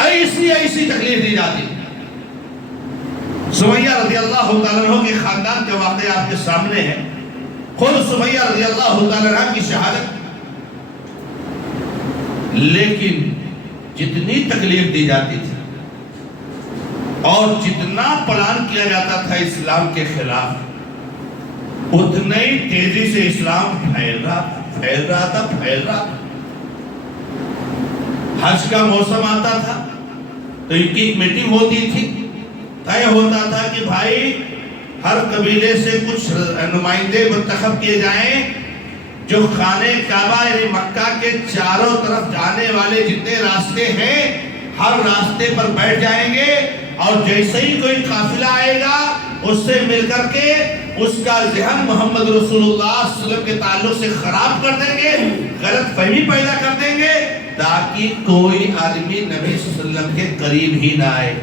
ایسی تکلیف دی جاتی۔ سمیہ رضی اللہ تعالیٰ عنہ کے خاندان کے واقعہ آپ کے سامنے ہے۔ خود سمیہ رضی اللہ تعالیٰ عنہ کی شہادت، لیکن جتنی تکلیف دی جاتی تھی اور جتنا پلان کیا جاتا تھا اسلام کے خلاف اتنا ہی تیزی سے اسلام پھیل رہا تھا. حج کا موسم آتا تھا تو ان کی ایک میٹنگ ہوتی تھی. طے ہوتا تھا کہ بھائی ہر قبیلے سے کچھ نمائندے منتخب کیے جائیں جو خانہ کعبہ یعنی مکہ کے چاروں طرف جانے والے جتنے راستے ہیں ہر راستے پر بیٹھ جائیں گے اور جیسے ہی کوئی قافلہ آئے گا اس سے مل کر کے اس کا ذہن محمد رسول اللہ صلی اللہ علیہ وسلم کے تعلق سے خراب کر دیں گے، غلط فہمی پیدا کر دیں گے تاکہ کوئی آدمی نبی صلی اللہ علیہ وسلم کے قریب ہی نہ آئے.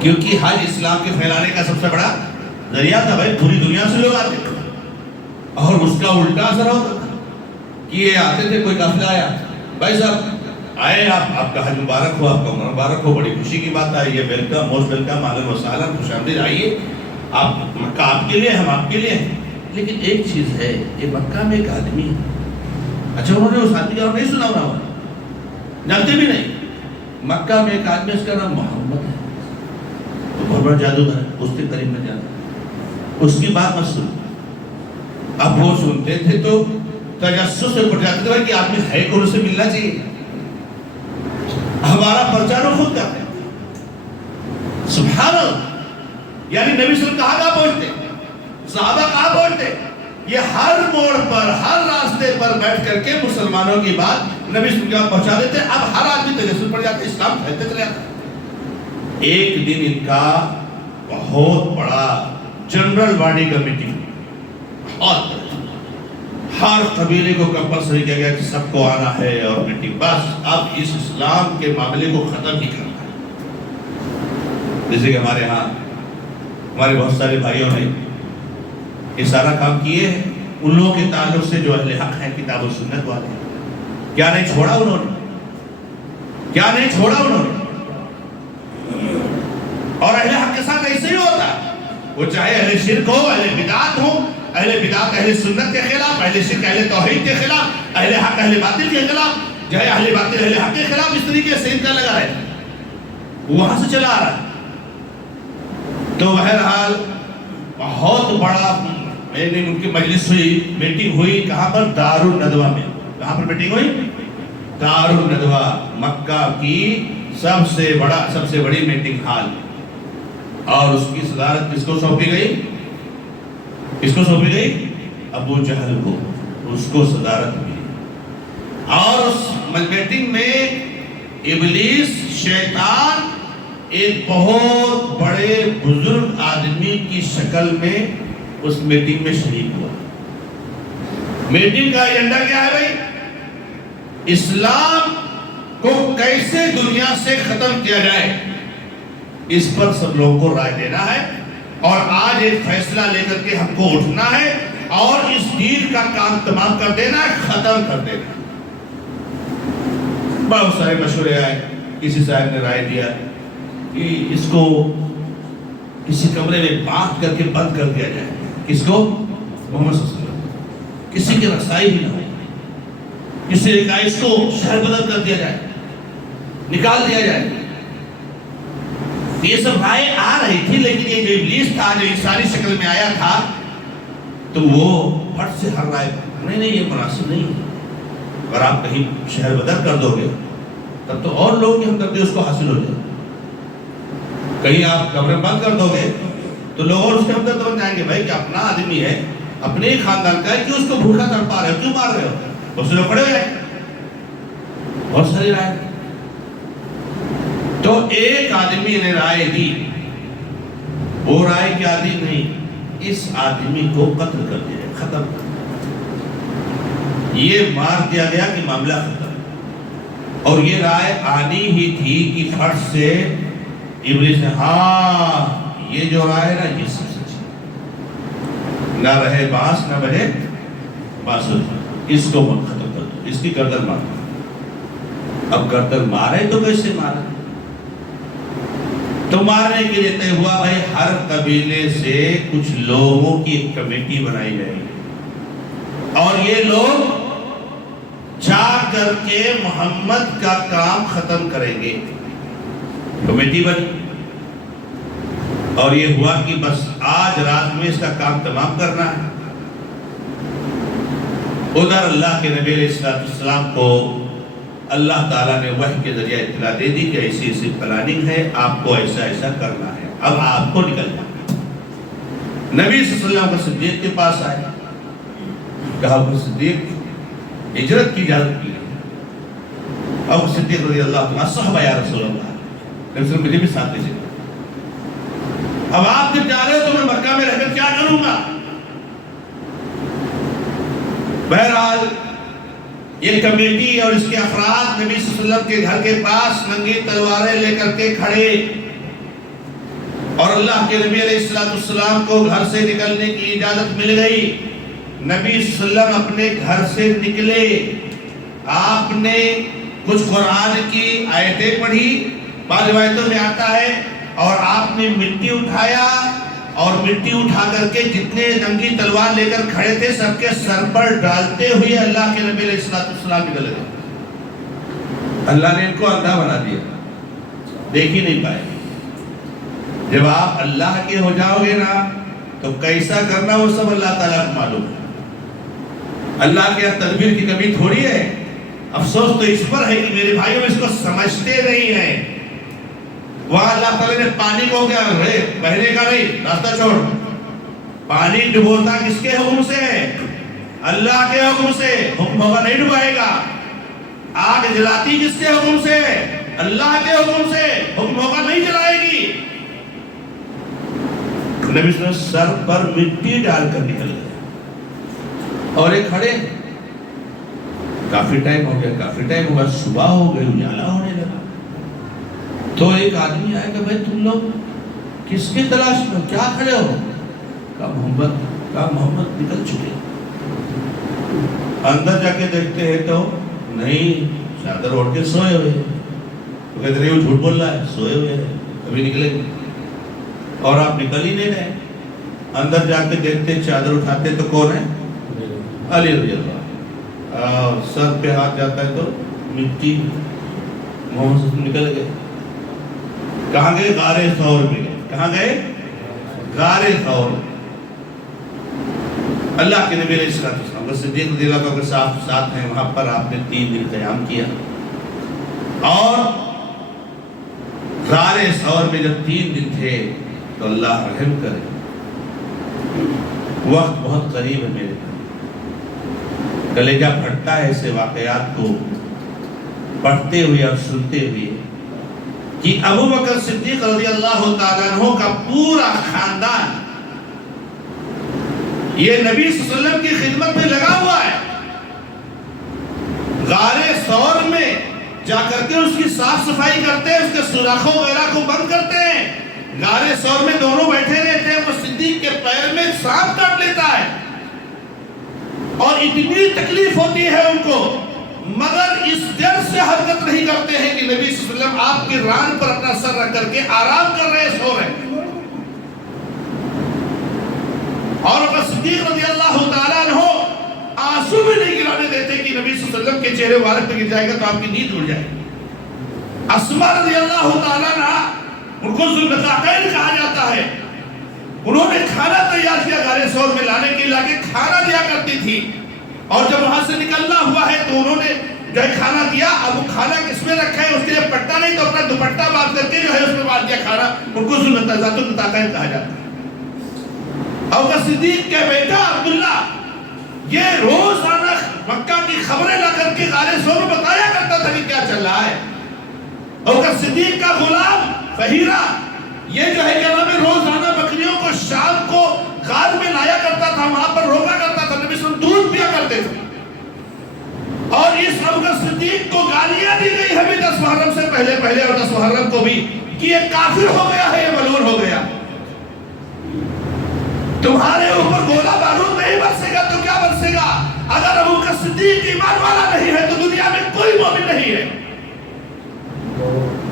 کیونکہ حج اسلام کے پھیلانے کا سب سے بڑا ذریعہ تھا. بھائی پوری دنیا سے لوگ آتے تھے اور اس کا الٹا اثر ہوتا تھا کہ یہ آتے تھے، کوئی قافلہ آیا، بھائی صاحب آئے آپ کا حج مبارک ہو، آپ کا عمرہ مبارک ہو، بڑی خوشی کی بات ہے، یہ ویلکم موسٹ ویلکم، اہلا وسہلا، خوش آمدید، آئیے آپ مکہ آپ کے لیے، ہم آپ کے لیے ہیں. لیکن ایک چیز ہے، یہ مکہ میں ایک آدمی ہے. اچھا انہوں نے اس آدمی کا نام نہیں سنا ہوا، جانتے بھی نہیں. مکہ میں ایک آدمی اس کا نام محمد ہے، تو بہت بڑا جادوگر ہے، اس کے قریب میں جاتا، اس کی بات مت سنو. اب وہ سنتے تھے تو تجسس سے پڑ جاتے تھے کہ آدمی ہے کون، اسے ملنا چاہیے. ہمارا پرچار وہ خود کرتے ہیں. سبحان اللہ. یعنی نبی صلی اللہ علیہ وسلم کہاں پہنچتے، صحابہ کہاں پہنچتے، یہ ہر موڑ پر ہر راستے پر بیٹھ کر کے مسلمانوں کی بات نبی صلی اللہ علیہ وسلم پہنچا دیتے. اب ہر آدمی تجسس پڑ جاتے، اسلام پھیلتے چلے جاتا. ایک دن ان کا بہت بڑا جنرل باڈی کا میٹنگ اور ہر قبیلے کو کمپلسری کیا گیا کہ سب کو آنا ہے اور میٹنگ، بس اب اس اسلام کے معاملے کو ختم ہی کرنا ہے. جیسے کہ ہمارے ہاں ہمارے بہت سارے بھائیوں نے یہ سارا کام کیے ہیں ان لوگوں کے تعلق سے جو اہل حق ہیں، کتاب و سنت والے ہیں. کیا نہیں چھوڑا انہوں نے، کیا نہیں چھوڑا انہوں نے. اور اہل حق کے ساتھ ایسے ہی ہوتا ہے، وہ چاہے اہل شرک ہو، اہل بدعت ہو، اہل بدعت اہل سنت کے خلاف، اہل شرک اہل توحید کے خلاف، اہل حق اہل باطل کے خلاف، چاہے اہل باطل اہل حق کے خلاف. اس طریقے سے ان کا لگا ہے، وہاں سے چلا آ رہا ہے. تو بہرحال بہت بڑا ان کی مجلس ہوئی، میٹنگ ہوئی. کہاں پر؟ دار الندوہ میں. کہاں پر میٹنگ ہوئی؟ دار الندوہ، مکہ کی سب سے بڑی میٹنگ ہال. اور اس کی صدارت کس کو سونپی گئی؟ کس کو سونپی گئی؟ ابو جہل کو، اس کو صدارت ملی. اور اس میٹنگ میں ابلیس شیطان ایک بہت بڑے بزرگ آدمی کی شکل میں اس میٹنگ میں شریک ہوا. میٹنگ کا ایجنڈا کیا ہے بھائی؟ اسلام کو کیسے دنیا سے ختم کیا جائے، اس پر سب لوگوں کو رائے دینا ہے. اور آج ایک فیصلہ لے کر کے ہم کو اٹھنا ہے اور اس دین کا کام تمام کر دینا ہے، ختم کر دینا. بہت سارے مشورے آئے. کسی صاحب نے رائے دیا کہ اس کو کسی کمرے میں باندھ کر کے بند کر دیا جائے. کس کو؟ محمد صلی اللہ علیہ وسلم. کسی کی رسائی بھی نہ ہو. کسی نے کہا اس کو شہر بدل کر دیا جائے، نکال دیا جائے. یہ سب رائے آ رہی تھی، لیکن یہ جو ابلیس تھا جو انسانی شکل میں آیا تھا تو وہ پھٹ سے ہر رائے نہیں یہ مناسب نہیں ہے. اگر آپ کہیں شہر بدل کر دو گے تب تو اور لوگ کی ہمدردی اس کو حاصل ہو جائے. کہیں آپ کمرے بند کر دو گے تو لوگ اور اس کے ہمدرد بن جائیں گے. بھائی کہ اپنا آدمی ہے، اپنے ہی خاندان کا ہے، کیوں اس کو بھوکا تڑپا رہے ہو، کیوں مار رہے ہو؟ بہت سے لوگ کھڑے ہوئے، بہت ساری رائے. تو ایک آدمی نے رائے دی، وہ رائے کیا دی؟ نہیں، اس آدمی کو قتل کر دیا جائے، ختم کر دیا. یہ مار دیا گیا کہ معاملہ ختم. اور یہ رائے آنی ہی تھی کہ فٹ سے ابلیس نے ہاں یہ جو رائے نا یہ سب سچ ہے، نہ رہے بانس نہ بنے بانسری، اس کو ختم کر دو، اس کی گردن مار. اب گردن مارے تو کیسے مارے؟ تو مارنے کے لیے طے ہوا بھائی ہر قبیلے سے کچھ لوگوں کی ایک کمیٹی بنائی جائے گی اور یہ لوگ جا کر کے محمد کا کام ختم کریں گے. کمیٹی بنی. اور یہ ہوا کہ بس آج رات میں اس کا کام تمام کرنا ہے۔ ادھر اللہ کے نبی علیہ السلام کو اللہ تعالیٰ نے وحی کے ذریعے اطلاع دے دی کہ ایسی ایسی پلاننگ ہے، آپ کو ایسا ایسا کرنا ہے، اب آپ کو نکل جانا۔ نبی صلی اللہ علیہ وسلم کو صدیق کے پاس آئے، کہا ابو صدیق ہجرت کی اجازت کی ہے۔ ابو صدیق رضی اللہ عنہ صحابہ یا رسول اللہ، نبی صلی اللہ علیہ وسلم مجھے بھی ساتھ دیجیے، اب آپ جب جا رہے ہو تو میں مکہ میں رہ کر کیا کروں گا؟ بہرحال یہ کمیٹی اور اس کے افراد نبی صلی اللہ علیہ وسلم کے گھر کے پاس ننگی تلواریں لے کر کے کھڑے، اور اللہ کے نبی علیہ السلام کو گھر سے نکلنے کی اجازت مل گئی۔ نبی صلی اللہ علیہ وسلم اپنے گھر سے نکلے، آپ نے کچھ قرآن کی آیتیں پڑھی، بعض روایتوں میں آتا ہے، اور آپ نے مٹی اٹھایا، اور مٹی اٹھا کر کے جتنے ننگی تلوار لے کر کھڑے تھے سب کے سر پر ڈالتے ہوئے اللہ کے نبی علیہ السلام نکل گئے۔ اللہ نے ان کو اندھا بنا دیا، دیکھ ہی نہیں پائے۔ جب آپ اللہ کے ہو جاؤ گے نا تو کیسا کرنا وہ سب اللہ تعالیٰ کو معلوم ہے۔ اللہ کے تدبیر کی کمی تھوڑی ہے۔ افسوس تو اس پر ہے کہ میرے بھائیوں اس کو سمجھتے نہیں ہیں۔ وہاں اللہ تعالیٰ نے پانی کو کیا رہے بہنے کا نہیں، راستہ چھوڑ، پانی ڈبوتا کس کے حکم سے ہے؟ اللہ کے حکم سے، حکم ہوگا نہیں ڈبائے گا۔ آگ جلاتی کس کے حکم سے ہے؟ اللہ کے حکم سے، حکم ہوگا نہیں جلائے گی۔ نبی صلی اللہ علیہ وسلم سر پر مٹی ڈال کر نکل گئے، اور ایک کھڑے، کافی ٹائم ہو گیا، صبح ہو گئی، اجالا ہونے لگا۔ تو ایک آدمی آئے کہ بھائی تم لوگ کس کی تلاش میں کیا کھڑے ہو؟ کہا محمد نکل چکے۔ اندر جا کے دیکھتے ہیں تو نہیں، چادر اوڑھ کے سوئے ہوئے۔ تو کہتے ہیں وہ جھوٹ بول رہا ہے، سوئے ہوئے ہیں، ابھی نکلیں گے، اور آپ نکل ہی نہیں رہے۔ اندر جا کے دیکھتے، چادر اٹھاتے تو کون ہے؟ علی رضی اللہ۔ سر پہ ہاتھ جاتا ہے تو مٹی، محمد نکل گئے۔ کہاں گئے؟ غار ثور میں گئے۔ کہاں گئے؟ غار ثور۔ اللہ کے نبی علیہ السلام صدیق رضی اللہ عنہ کے ساتھ ہیں، وہاں پر آپ نے 3 دن قیام کیا، اور غار ثور میں جب 3 دن تھے تو اللہ رحم کرے، وقت بہت قریب ہے میرے، کلیجہ پھٹتا ہے ایسے واقعات کو پڑھتے ہوئے اور سنتے ہوئے، کہ ابو بکر صدیق رضی اللہ تعالیٰ عنہ کا پورا خاندان یہ نبی صلی اللہ علیہ وسلم کی خدمت میں لگا ہوا ہے۔ غار ثور میں جا کر کے اس کی صاف صفائی کرتے ہیں، اس کے سوراخوں وغیرہ کو بند کرتے ہیں۔ غار ثور میں دونوں بیٹھے رہتے ہیں، وہ صدیق کے پیر میں سانپ کاٹ لیتا ہے، اور اتنی تکلیف ہوتی ہے ان کو، مگر اس ڈر سے حرکت نہیں کرتے ہیں کہ نبی صلی اللہ علیہ وسلم آپ کی ران پر اپنا سر رکھ کر کے آرام کر رہے، سو رہے۔ اور صدیق رضی اللہ تعالیٰ عنہ آنسو بھی نہیں گرانے دیتے کہ نبی صلی اللہ علیہ وسلم کے چہرے مبارک پہ گر جائے گا تو آپ کی نیند اڑ جائے گی۔ اسماء رضی اللہ تعالیٰ عنہ، ان کو ذوالنطاقین کہا جاتا ہے، انہوں نے کھانا تیار کیا غار ثور میں لانے کے لیے، کھانا دیا کرتی تھی، اور جب وہاں سے نکلنا ہوا ہے تو انہوں نے جو ہے کھانا دیا، اب وہ کھانا کس میں رکھا ہے، اس کے لیے پٹا نہیں تو اپنا دوپٹہ باندھ کر کے جو ہے اس میں باندھ دیا کھانا، ان کو ذوالنطاقین کہا جاتا ہے۔ ابو بکر صدیق کے بیٹا عبداللہ یہ روزانہ مکہ کی خبریں لا کر کے غار ثور میں بتایا کرتا تھا کہ کیا چل رہا ہے۔ ابو بکر صدیق کا غلام فہیرہ یہ جو ہے کہ روزانہ بکریوں کو شام کو غار میں لایا کرتا تھا، وہاں پر روکا کرتا تھا، نبی صلی اللہ علیہ وسلم دودھ پیا کرتے تھے، اور اس ابو بکر صدیق کو گالیاں دی گئی ہے بھی 10 محرم سے پہلے اور 10 محرم کو بھی، کہ یہ کافر ہو گیا ہے، یہ ملعون ہو گیا، تمہارے اوپر گولا بارود نہیں برسے گا تو کیا برسے گا؟ اگر ابو بکر صدیق ایمان والا نہیں ہے تو دنیا میں کوئی مومن نہیں ہے۔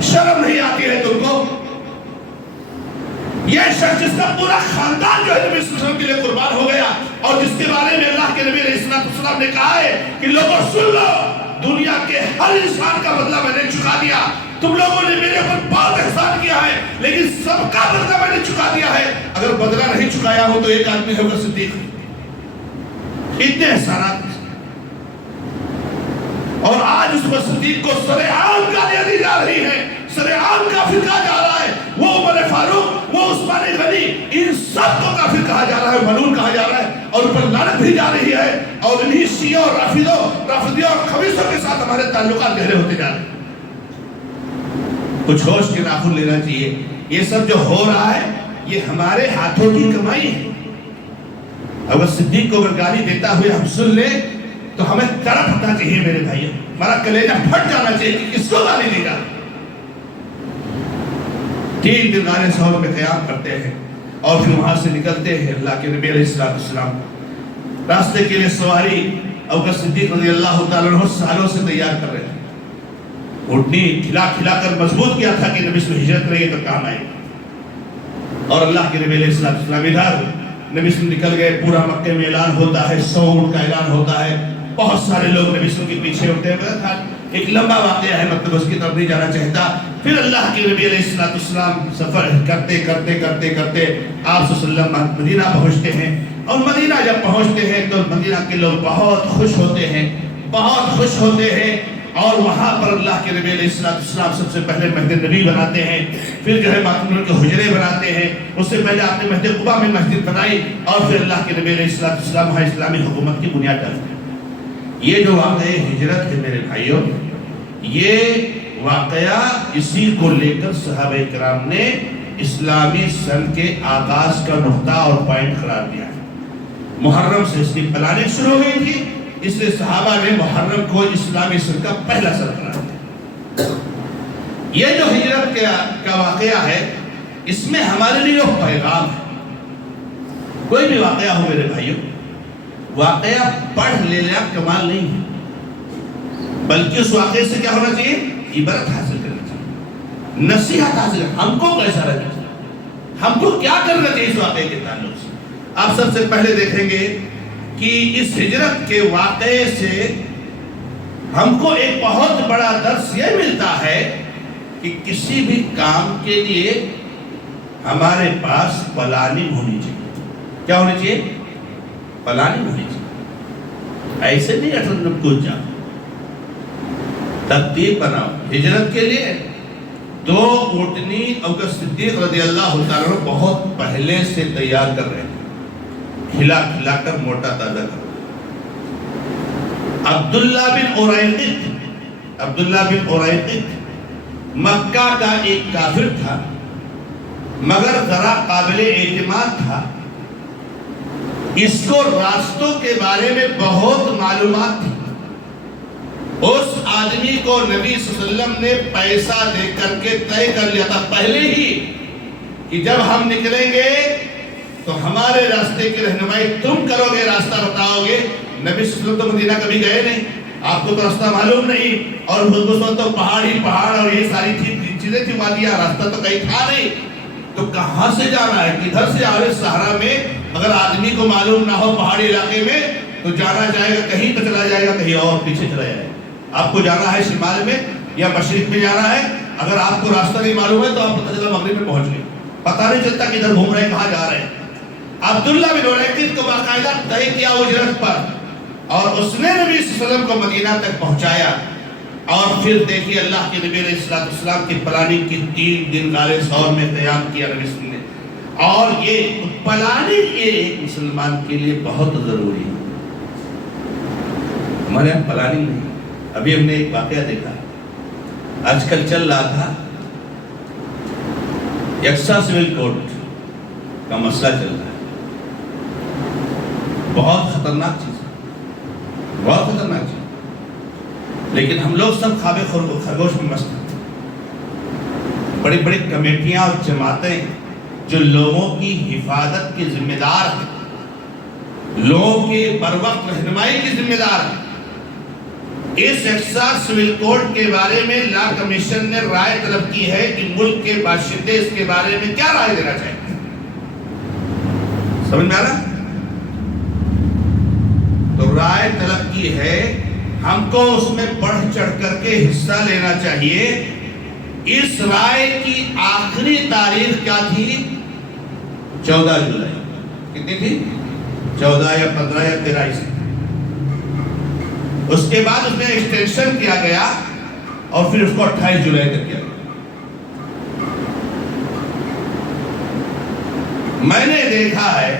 شرم نہیں آتی ہے تم کو؟ یہ شخص جس کا پورا خاندان جو ہے نبی صلی اللہ علیہ وسلم کے لیے قربان ہو گیا، اور جس کے بارے میں اللہ کے نبی علیہ السلام نے کہا ہے کہ لوگوں سن لو، دنیا کے ہر انسان کا بدلہ میں نے چکا دیا. تم لوگوں نے میرے اوپر بہت احسان کیا ہے لیکن سب کا بدلہ میں نے چکا دیا ہے. اگر بدلہ نہیں چکایا ہو تو ایک آدمی ہوگا صدیق. اتنے احسانات. اور آج اس پر صدیق کو سر عام گالیاں دی جا رہی ہیں, سر عام کافر کہا جا رہا ہے. وہ عمر فاروق, وہ عثمان غنی, ان سب کو کافر کہا جا رہا ہے, ملعون کہا جا رہا ہے, اور اوپر لعنت بھی جا رہی ہے. اور انہی شیعہ اور رافضیوں اور خبیثوں کے ساتھ ہمارے تعلقات گہرے ہوتے جا رہے ہیں. کچھ ہوش کے ناخن لینا چاہیے. یہ سب جو ہو رہا ہے یہ ہمارے ہاتھوں کی کمائی ہے. اگر صدیق کو اگر گالی دیتا ہوئے ہم سن لیں تو ہمیں تڑپ اٹھنا چاہیے میرے بھائیوں, ہمارا کلیجہ پھٹ جانا چاہیے کہ کس کو گالی دے گا. 3 دن غار ثور میں قیام کرتے ہیں اور پھر وہاں سے نکلتے ہیں. اللہ کے نبی علیہ السلام راستے کے لیے سواری ابوبکر صدیق رضی اللہ تعالیٰ عنہ سالوں سے تیار کر رہے ہیں. اٹھنی کھلا کر مضبوط کیا تھا کہ نبی صلی اللہ علیہ وسلم ہجرت کریں گے تو کام آئے. اور اللہ کے نبی علیہ السلام ادھر نبی صلی اللہ علیہ وسلم نکل گئے. پورا مکے میں اعلان ہوتا ہے, 100 اونٹ کا اعلان ہوتا ہے. بہت سارے لوگ نبی صلی اللہ علیہ وسلم کے پیچھے ہوتے ہیں. ایک لمبا واقعہ ہے, مطلب اس کی طرف نہیں جانا چاہتا. پھر اللہ کے نبی علیہ السلام سفر کرتے کرتے آپ صلی اللہ علیہ وسلم مدینہ پہنچتے ہیں. اور مدینہ جب پہنچتے ہیں تو مدینہ کے لوگ بہت خوش ہوتے ہیں, اور وہاں پر اللہ کے نبی علیہ السلام سب سے پہلے مسجد نبی بناتے ہیں. پھر جو ہے ماتمون کے حجرے بناتے ہیں. اس سے پہلے آپ نے مسجد قباء میں مسجد بنائی, اور پھر اللہ کے نبی علیہ السلام وہاں اسلامی حکومت کی بنیاد ڈالتے ہیں. یہ جو واقعہ ہجرت ہے میرے بھائیوں, یہ واقعہ اسی کو لے کر صحابہ کرام نے اسلامی سن کے آغاز کا نقطہ اور پوائنٹ قرار دیا ہے. محرم سے اس کی پلاننگ شروع ہو گئی تھی, اس لیے صحابہ نے محرم کو اسلامی سن کا پہلا سن قرار دیا. یہ جو ہجرت کا واقعہ ہے اس میں ہمارے لیے وہ پیغام ہے. کوئی بھی واقعہ ہو میرے بھائیوں, واقعہ پڑھ لینا کمال نہیں ہے, بلکہ اس واقعے سے کیا ہونا چاہیے, عبرت حاصل کرنا چاہیے, نصیحت حاصل. ہم کو کیسا رہنا چاہیے, ہم کو کیا کرنا چاہیے اس واقعے کے تعلق سے. آپ سب سے پہلے دیکھیں گے کہ اس ہجرت کے واقعے سے ہم کو ایک بہت بڑا درس یہ ملتا ہے کہ کسی بھی کام کے لیے ہمارے پاس پلاننگ ہونی چاہیے. کیا ہونی چاہیے, پلاننگ ہونی چاہیے. ایسے نہیں اٹھن کچھ جاؤ, ترتیب بناؤ. ہجرت کے لیے 2 اونٹنی ابوبکر صدیق رضی اللہ تعالیٰ بہت پہلے سے تیار کر رہے ہیں, کھلا کر موٹا تازہ کر. عبداللہ بن اریقط مکہ کا ایک کافر تھا, مگر ذرا قابل اعتماد تھا. اس کو راستوں کے بارے میں بہت معلومات تھی. اس آدمی کو نبی صلی اللہ علیہ وسلم نے پیسہ دے کر کے طے کر لیا تھا پہلے ہی کہ جب ہم نکلیں گے تو ہمارے راستے کی رہنمائی تم کرو گے, راستہ بتاؤ گے. نبی صلی اللہ علیہ وسلم تو مدینہ کبھی گئے نہیں, آپ کو تو راستہ معلوم نہیں, اور اس وقت تو پہاڑ اور یہ ساری چیزیں تھی, وادیاں, راستہ تو کہیں تھا نہیں. تو کہاں سے جانا ہے, کدھر سے آ رہے. صحرا میں اگر آدمی کو معلوم نہ ہو پہاڑی علاقے میں تو جانا جائے گا کہیں تو چلا جائے گا, کہیں اور پیچھے چلا جائے گا. آپ کو جانا ہے شمال میں یا مشرق میں جانا ہے, اگر آپ کو راستہ نہیں معلوم ہے تو آپ پتہ چلا مغرب میں پہنچ گئے, پتہ نہیں چلتا کدھر گھوم رہے ہیں, کہاں جا رہے ہیں. عبداللہ بن اریقط کو باقاعدہ طے کیا ہجرت پر, اور اس نے نبی صلی اللہ علیہ وسلم کو مدینہ تک پہنچایا. اور پھر دیکھیے اللہ کے نبی علیہ السلام کی پلاننگ کی 3 دن غار ثور میں قیام کیا نبی صلی اللہ علیہ وسلم نے. اور یہ پلاننگ ایک مسلمان کے لیے بہت ضروری ہے. ہمارے یہاں پلاننگ نہیں. ابھی ہم نے ایک واقعہ دیکھا, آج کل چل رہا تھا یکساں سول کوڈ کا مسئلہ چل رہا ہے. بہت خطرناک چیز ہے, بہت خطرناک چیز. لیکن ہم لوگ سب خواب خرگوش میں مست ہیں. بڑی بڑی کمیٹیاں اور جماعتیں جو لوگوں کی حفاظت کی ذمہ دار ہیں, لوگوں کی بروقت رہنمائی کی ذمہ دار ہیں. اس یکساں سول کوڈ کے بارے میں لا کمیشن نے رائے طلب کی ہے کہ ملک کے باشندے اس کے بارے میں کیا رائے دینا چاہتے ہیں. سمجھ میں آ رہا؟ تو رائے طلب کی ہے ہم کو اس میں بڑھ چڑھ کر کے حصہ لینا چاہیے۔ اس رائے کی آخری تاریخ کیا تھی؟ 14 جولائی۔ کتنی تھی؟ 14 یا 15 یا 13۔ اس کے بعد اس میں ایکسٹینشن کیا گیا اور پھر اس کو 28 جولائی تک کیا گیا۔ میں نے دیکھا ہے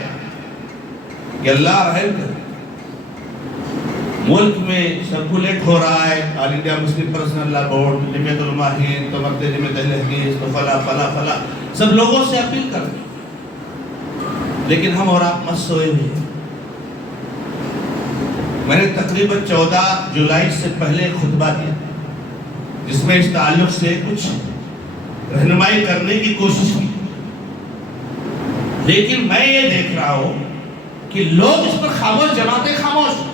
کہ اللہ رحم کرے، ملک میں سرکولیٹ ہو رہا ہے آل انڈیا مسلم پرسنل لا بورڈ، جمعیت علماء ہند، تو مرد جمعیت اہل حدیث، تو فلا فلا فلا، سب لوگوں سے اپیل کر رہے ہیں، لیکن ہم اور آپ مت سوئے ہوئے ہیں۔ میں نے تقریباً 14 جولائی سے پہلے خطبہ دیا جس میں اس تعلق سے کچھ رہنمائی کرنے کی کوشش کی، لیکن میں یہ دیکھ رہا ہوں کہ لوگ اس پر خاموش، جماعتیں خاموش۔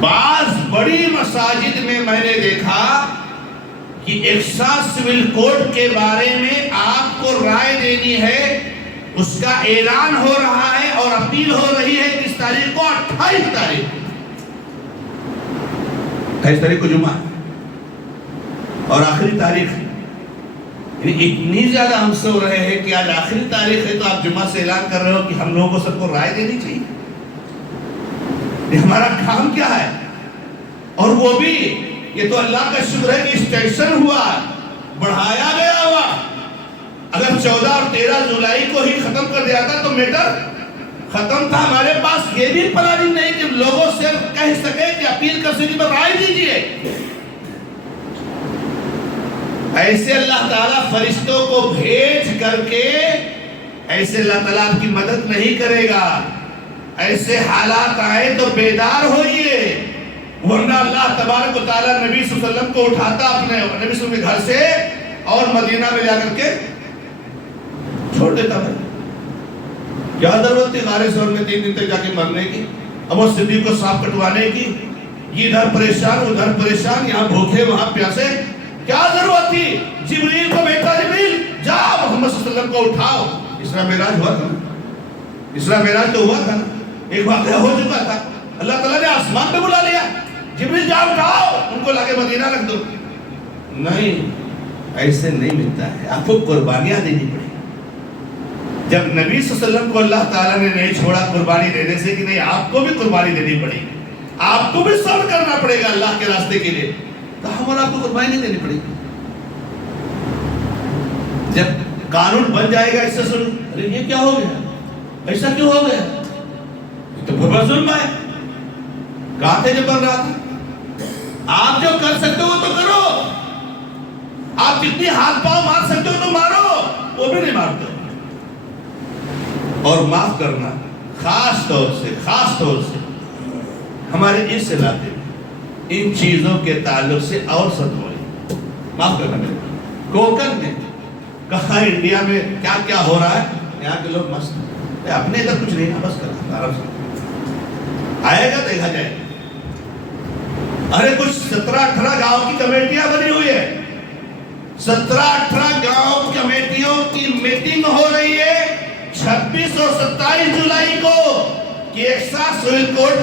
بعض بڑی مساجد میں میں نے دیکھا کہ ایکسا سول کوڈ کے بارے میں آپ کو رائے دینی ہے، اس کا اعلان ہو رہا ہے اور اپیل ہو رہی ہے کس تاریخ کو؟ 28 تاریخ۔ 28 تاریخ کو جمعہ اور آخری تاریخ، یعنی اتنی زیادہ ہم سو رہے ہیں کہ آج آخری تاریخ ہے تو آپ جمعہ سے اعلان کر رہے ہو کہ ہم لوگوں کو سب کو رائے دینی چاہیے۔ یہ ہمارا کام کیا ہے؟ اور وہ بھی یہ تو اللہ کا شکر ہے کہ ایکسٹینشن ہوا، بڑھایا گیا ہوا۔ اگر 14 اور 13 جولائی کو ہی ختم کر دیا تھا تو میٹر ختم تھا۔ ہمارے پاس یہ بھی پلاننگ نہیں کہ لوگوں سے کہہ سکے کہ اپیل کر سکے پر رائے دیجئے۔ ایسے اللہ تعالیٰ فرشتوں کو بھیج کر کے ایسے اللہ تعالیٰ آپ کی مدد نہیں کرے گا۔ ایسے حالات آئے تو بیدار ہوئیے، ورنہ اللہ تبارک و تعالیٰ نبی صلی اللہ علیہ وسلم کو اٹھاتا اپنے نبی صلی اللہ علیہ وسلم کے گھر سے اور مدینہ میں جا کر کے چھوڑ دیتا ہے۔ کیا ضرورت تھی غار ثور میں 3 دن تک جا کے مرنے کی، ابو صدیق کو سانپ کٹوانے کی؟ یہ ادھر پریشان ادھر پریشان، یہاں بھوکے وہاں پیاسے، کیا ضرورت تھی؟ جبریل کو بیٹا جبریل جا محمد صلی اللہ علیہ وسلم کو اٹھاؤ۔ اسراء معراج ہوا تھا، اسراء معراج تو ہوا تھا نا، ایک واقعہ ہو چکا تھا، اللہ تعالیٰ نے آسمان پہ بلا لیا، جبریل جا اٹھاؤ ان کو لا کے مدینہ رکھ دو۔ نہیں، ایسے نہیں ملتا ہے، آپ کو قربانیاں دینی پڑی۔ جب نبی صلی اللہ علیہ وسلم کو اللہ تعالیٰ نے نہیں چھوڑا قربانی دینے سے کہ نہیں، آپ کو بھی قربانی دینی پڑی، آپ کو بھی صبر کرنا پڑے گا اللہ کے راستے کے لیے، تو ہم اور آپ کو قربانی نہیں دینی پڑے گی۔ جب قانون بن جائے گا اس سے سن، ارے یہ کیا ہو گیا، ایسا کیوں ہو گیا، تو بڑا ظلم ہے، کہاں تھے جب بن رہا تھا؟ آپ جو کر سکتے ہو تو کرو، آپ جتنی ہاتھ پاؤں مار سکتے ہو تو مارو، وہ بھی نہیں مارتے۔ اور معاف کرنا خاص طور سے ہمارے اس علاقے میں ان چیزوں کے تعلق سے اور ستوئی معاف کرنا میرے کوکن میں کہاں انڈیا میں کیا کیا ہو رہا ہے، یہاں کے لوگ مست ہیں، اپنے ادھر کچھ نہیں نا، بس کرنا آرام سے آئے گا دیکھا جائے گا۔ ارے کچھ 17-18 گاؤں کی کمیٹیاں بنی ہوئی ہے، 17-18 گاؤں کمیٹیوں کی میٹنگ ہو رہی ہے 26 اور 27 جولائی کو کہ ایکسا سول کوڈ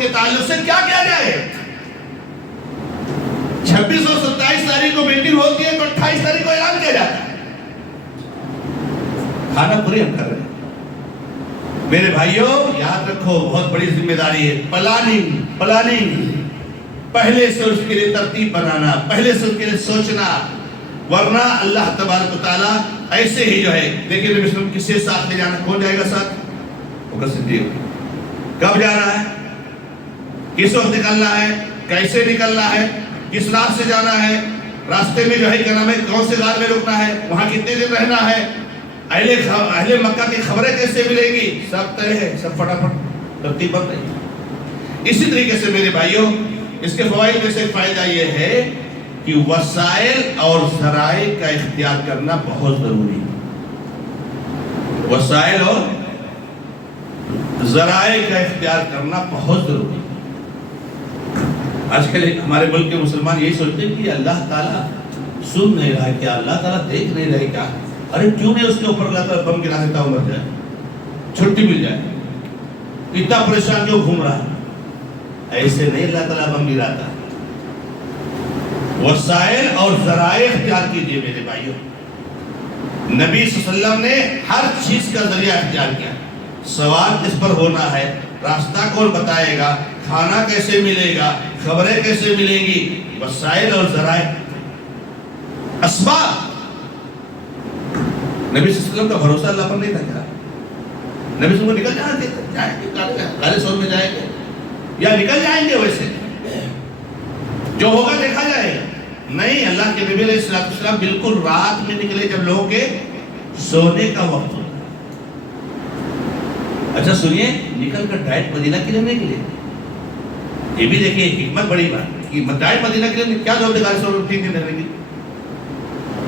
کے تعلق سے کیا کیا جائے۔ 26 اور 27 تاریخ کو میٹنگ ہوتی ہے تو 28 تاریخ کو اعلان کیا جاتا ہے۔ کھانا پوری ہم کر رہے ہیں میرے بھائیوں، یاد رکھو بہت بڑی ذمہ داری ہے، پلاننگ، پہلے سے اس کے لیے ترتیب بنانا، پہلے سے اس کے لیے سوچنا، ورنہ اللہ تبارک و تعالیٰ ایسے ہی جو ہے دیکھیں نبی صلی اللہ علیہ وسلم کسے ساتھ لے جانا، کون جائے گا ساتھ؟ بکر صدیق۔ کب جانا ہے، کس وقت نکلنا ہے، کیسے نکلنا ہے، کس راہ سے جانا ہے، راستے میں جو ہے کیا نام ہے کون سے غار میں رکنا ہے، وہاں کتنے دن رہنا ہے، اہل مکہ کی خبریں کیسے ملیں گی، سب طے ہے، سب فٹافٹ ترتیب بن رہی ہے۔ اسی طریقے سے میرے بھائیوں اس کے فوائد میں سے فائدہ یہ ہے کہ وسائل اور ذرائع کا اختیار کرنا بہت ضروری ہے، وسائل اور ذرائع کا اختیار کرنا بہت ضروری ہے۔ آج کل ہمارے ملک کے مسلمان یہی سوچتے ہیں کہ اللہ تعالیٰ سن نہیں رہا ہے کیا، اللہ تعالیٰ دیکھ نہیں رہا ہے کیا، ارے کیوں نہیں اس کے اوپر اللہ تعالیٰ بم گرا دیتا ہوں، مر جائے، چھٹی مل جائے، اتنا پریشان کیوں گھوم رہا ہے۔ ایسے نہیں اللہ تعالیٰ بم گراتا. وسائل اور ذرائع اختیار کیجیے میرے بھائیوں. نبی صلی اللہ علیہ وسلم نے ہر چیز کا ذریعہ اختیار کیا. سوال کس پر ہونا ہے؟ راستہ کون بتائے گا؟ کھانا کیسے ملے گا؟ خبریں کیسے ملیں گی؟ وسائل اور ذرائع، اسباب. نبی صلی اللہ علیہ وسلم کا بھروسہ اللہ پر نہیں تھا کیا؟ نبی صلی اللہ علیہ وسلم نکل جائیں گے کالے سور میں جائیں گے یا نکل جائیں گے ویسے جو ہوگا دیکھا جائے گا. نہیں، اللہ کے نبی علیہ السلام بالکل رات میں نکلے جب لوگوں کے سونے کا وقت ہوتا. اچھا سنیے، نکل کر ڈائٹ مدینہ کے لیے نہیں نکلے. یہ بھی دیکھیے حکمت بڑی بات کہ ڈائٹ مدینہ کے لیے کیا ضرورت ہے کالے سور 3 دن رہنے کی.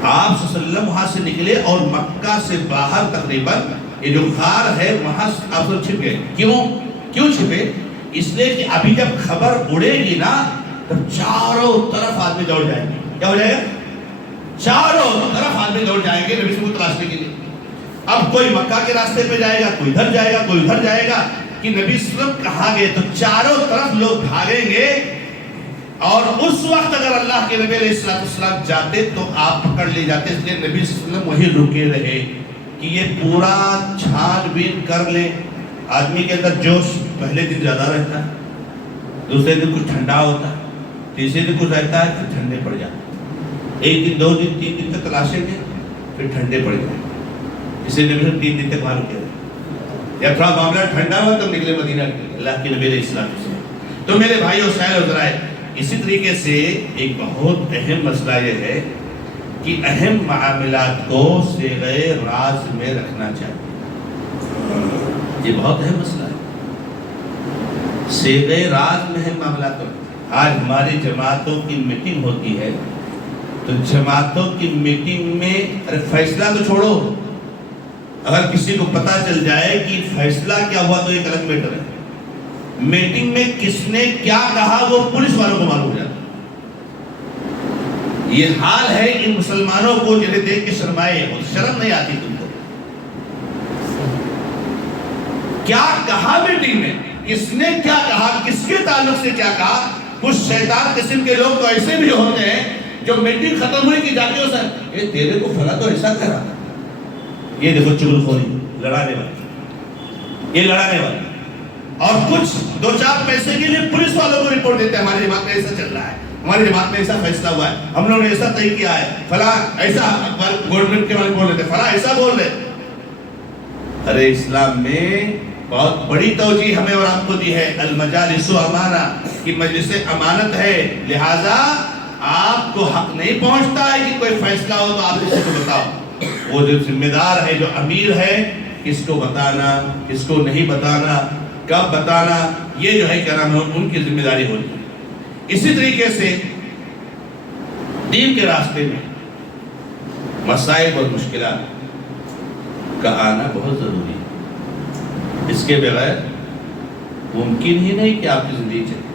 آپ صلی اللہ علیہ وسلم وہاں سے نکلے اور مکہ سے باہر تقریباً یہ جو غار ہے وہاں آپ سب چھپ گئے. کیوں چھپے؟ اس لیے کہ ابھی جب خبر اڑے گی نا تو چاروں طرف آدمی دوڑ جائیں گے. کیا ہو جائے گا؟ چاروں طرف آدمی دوڑ جائیں گے نبی کو تلاشنے کے لیے. اب کوئی مکہ کے راستے پہ جائے گا، کوئی ادھر جائے گا، کوئی ادھر جائے گا کہ نبی صلی اللہ علیہ وسلم کہاں گئے. تو چاروں طرف لوگ بھاگیں گے اور اس وقت اگر اللہ کے نبی علیہ السلام جاتے تو آپ پکڑ لے جاتے. اس لیے نبی صلی اللہ علیہ وسلم وہی رکے رہے کہ یہ پورا چھان بین کر لیں. آدمی کے اندر جوش پہلے دن زیادہ رہتا ہے، دوسرے دن کچھ ٹھنڈا ہوتا ہے، تیسرے دن کچھ رہتا ہے پھر ٹھنڈے پڑ جاتے. ایک دن 2 دن 3 دن تک تلاشیں گے پھر ٹھنڈے پڑ جائیں. اسی لیے 3 دن تک معلوم کیا یا تھوڑا معاملہ ٹھنڈا ہوا تب نکلے مدینہ کے اللہ کے نبی علیہ السلام. تو میرے بھائیو وسائل اور ذرائع، اسی طریقے سے ایک بہت اہم مسئلہ یہ ہے کہ اہم معاملات کو صیغہ راز میں رکھنا چاہیے. یہ بہت اہم مسئلہ ہے. صیغہ راز میں اہم معاملات کو. آج ہماری جماعتوں کی میٹنگ ہوتی ہے تو جماعتوں کی میٹنگ میں فیصلہ تو چھوڑو، اگر کسی کو پتا چل جائے کہ فیصلہ کیا ہوا تو ایک الگ میٹر ہے. میٹنگ میں کس نے کیا کہا وہ پولیس والوں کو معلوم ہو جاتا. یہ حال ہے ان مسلمانوں کو جنہیں دیکھ کے شرمائے. شرم نہیں آتی تم کو؟ کیا کہا میٹنگ میں، کس نے کیا کہا، کس کے تعلق سے کیا کہا. کچھ شیطان قسم کے لوگ تو ایسے بھی ہوتے ہیں جو میٹنگ ختم ہوئی کہ جاتے ہو سر یہ تیرے کو فلاں تو ایسا کہہ رہا تھا. یہ دیکھو چغل خوری، لڑانے والی، یہ لڑانے والی. اور کچھ 2-4 پیسے کے لیے پولیس والوں کو رپورٹ دیتے ہیں ہماری جماعت میں ایسا چل رہا ہے، ہماری جماعت میں ایسا فیصلہ ہوا ہے، ہم لوگوں نے ایسا طے کیا ہے، فلاں ایسا. گورنمنٹ کے والے بول رہے تھے فلاں ایسا بول رہے. ارے اسلام میں بہت بڑی توجیہ ہمیں اور آپ کو دی ہے. المجالس امانہ، کی مجلس امانت ہے، لہذا آپ کو حق نہیں پہنچتا ہے کہ کوئی فیصلہ ہو تو آپ کسی کو بتاؤ. وہ جو ذمہ دار ہے، جو امیر ہے، کس کو بتانا، کس کو نہیں بتانا، کب بتانا، یہ جو ہے کیا نام ہے ان کی ذمہ داری ہوتی ہے. اسی طریقے سے دین کے راستے میں مسائل اور مشکلات کا آنا بہت ضروری ہے. اس کے بغیر ممکن ہی نہیں کہ آپ کی زندگی چلے.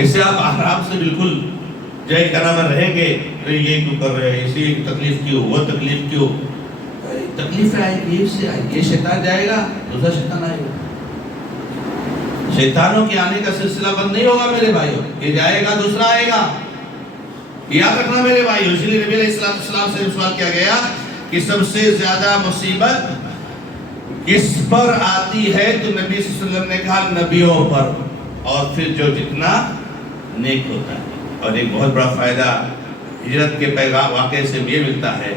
ایسے آپ آرام سے بالکل جائے کیا نام رہیں گے، یہ کیوں کر رہے ہیں، اسی کی تکلیف کیوں، وہ تکلیف کیوں. تکلیف آئے گی، اس سے آئے گی. یہ شیطان جائے گا، دوسرا شیطان آئے گا. شیطانوں کے آنے کا سلسلہ بند نہیں ہوگا میرے بھائیوں. یہ جائے گا، دوسرا آئے گا. یاد رکھنا میرے بھائیوں. اسی لیے نبی علیہ السلام سے سوال کیا گیا کہ سب سے زیادہ مصیبت کس پر آتی ہے؟ تو نبی صلی اللہ علیہ وسلم نے کہا نبیوں پر، اور پھر جو جتنا نیک ہوتا ہے. اور ایک بہت بڑا فائدہ ہجرت کے پیغام واقعے سے یہ ملتا ہے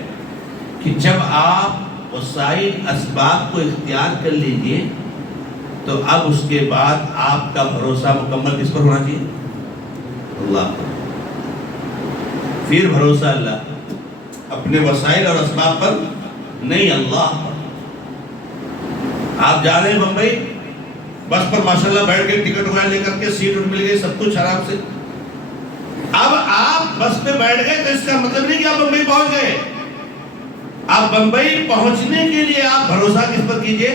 کہ جب آپ وسائل اسباب کو اختیار کر لیجئے تو اب اس کے بعد آپ کا بھروسہ مکمل کس پر ہونا چاہیے؟ اللہ پر. پھر بھروسہ اللہ، اپنے وسائل اور اسباب پر نہیں، اللہ پر. آپ جا رہے ہیں بمبئی، بس پر ماشاءاللہ بیٹھ کے ٹکٹ وغیرہ لے کر کے سیٹ مل گئی، سب کچھ آرام سے. اب آپ بس پہ بیٹھ گئے تو اس کا مطلب نہیں کہ آپ بمبئی پہنچ گئے. آپ بمبئی پہنچنے کے لیے آپ بھروسہ کس پر کیجئے؟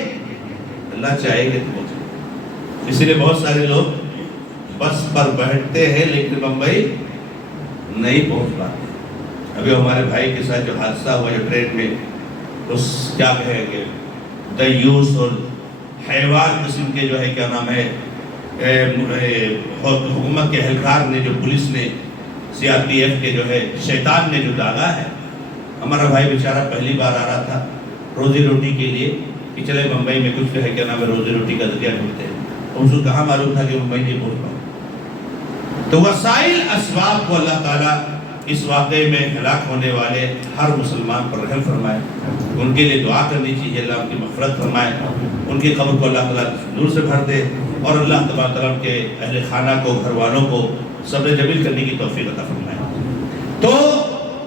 اللہ چاہے گا تو پہنچے. اس لیے بہت سارے لوگ بس پر بیٹھتے ہیں لیکن بمبئی نہیں پہنچ پاتے. ابھی ہمارے بھائی کے ساتھ جو حادثہ ہوا جو ٹرین میں، اس کیا کہیں گے دیوس اور حیوان قسم کے جو ہے کیا نام ہے حکومت کے اہلکار نے، جو پولیس نے، CRPF کے جو ہے شیطان نے جو داغا ہے. ہمارا بھائی بیچارہ پہلی بار آ رہا تھا روزی روٹی کے لیے کہ چلے بمبئی میں کچھ ہے کیا نام ہے روزی روٹی کا ذریعہ ڈھونڈتے ہیں. اس کو کہاں معلوم تھا کہ ممبئی نہیں پہنچ پاؤں. تو وسائل اسباب کو اللہ تعالیٰ اس واقعے میں ہلاک ہونے والے ہر مسلمان پر رحم فرمائے. ان کے لیے دعا کرنی چاہیے، اللہ ان کی مغفرت فرمائے، ان کی قبر کو اللہ تعالیٰ نور سے بھر دے، اور اللہ تبارک و تعالیٰ کے اہل خانہ کو، گھر والوں کو صبر جمیل کرنے کی توفیق عطا فرمائے. تو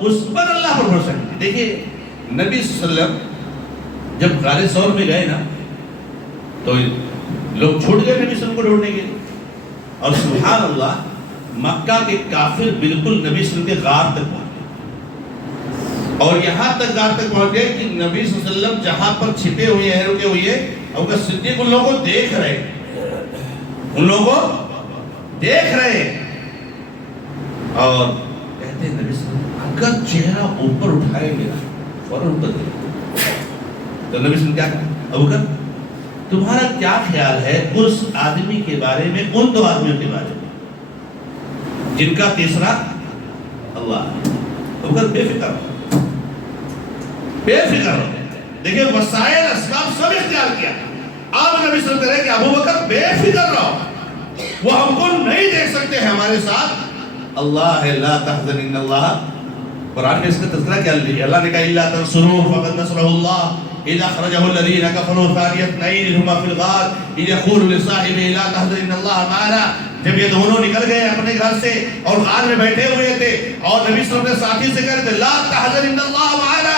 اس پر اللہ پر بھروسہ کیجیے. دیکھیے نبی صلی اللہ علیہ وسلم جب غار ثور میں گئے نا تو لوگ چھوٹ گئے نبی صلی اللہ علیہ وسلم کو ڈھونڈنے کے لیے، اور سبحان اللہ مکہ کے کافر بالکل نبی صلی اللہ علیہ وسلم کے غار تک پہنچ گئے، اور یہاں تک غار تک پہنچ گئے کہ نبی صلی اللہ علیہ وسلم جہاں پر چھپے ہوئے ہیں، رکے ہوئے ہیں، ابو بکر صدیق ان لوگوں کو دیکھ رہے ہیں، ان لوگوں کو دیکھ رہے ہیں، اور کہتے ہیں نبی صلی اللہ علیہ وسلم اگر چہرہ اوپر اٹھائے گا فوراً اوپر دے. تو نبی صلی اللہ علیہ وسلم کیا کہا؟ ابو بکر تمہارا کیا خیال ہے اس آدمی کے بارے میں، ان دو آدمیوں کے بارے میں جن کا تیسرا اللہ ہے؟ ابو بکر بے فکر ہو، بے فکر ہو. دیکھیں وسائل اسباب سب اختیار کیا. آپ نبی صلی اللہ علیہ وسلم کہہ کہ ابو بکر بے فکر رہو، وہ ہم کو نہیں دیکھ سکتے ہیں ہمارے ساتھ. اللہ لا تحزن ان اللہ، قرآن میں اس کا تذکرہ کیا لیا؟ اللہ نے کہا الا تنصروه فقد نصره الله اذا اخرجه الذين كفروا ثاني اثنين هما في الغار اذ يقول لصاحبه لا تحزن ان الله معنا. جب یہ دونوں نکل گئے اپنے گھر سے اور غار میں بیٹھے ہوئے تھے، اور نبی صلی اللہ علیہ وسلم نے ساتھی سے کہا تھے لا تحزن ان اللہ معنا،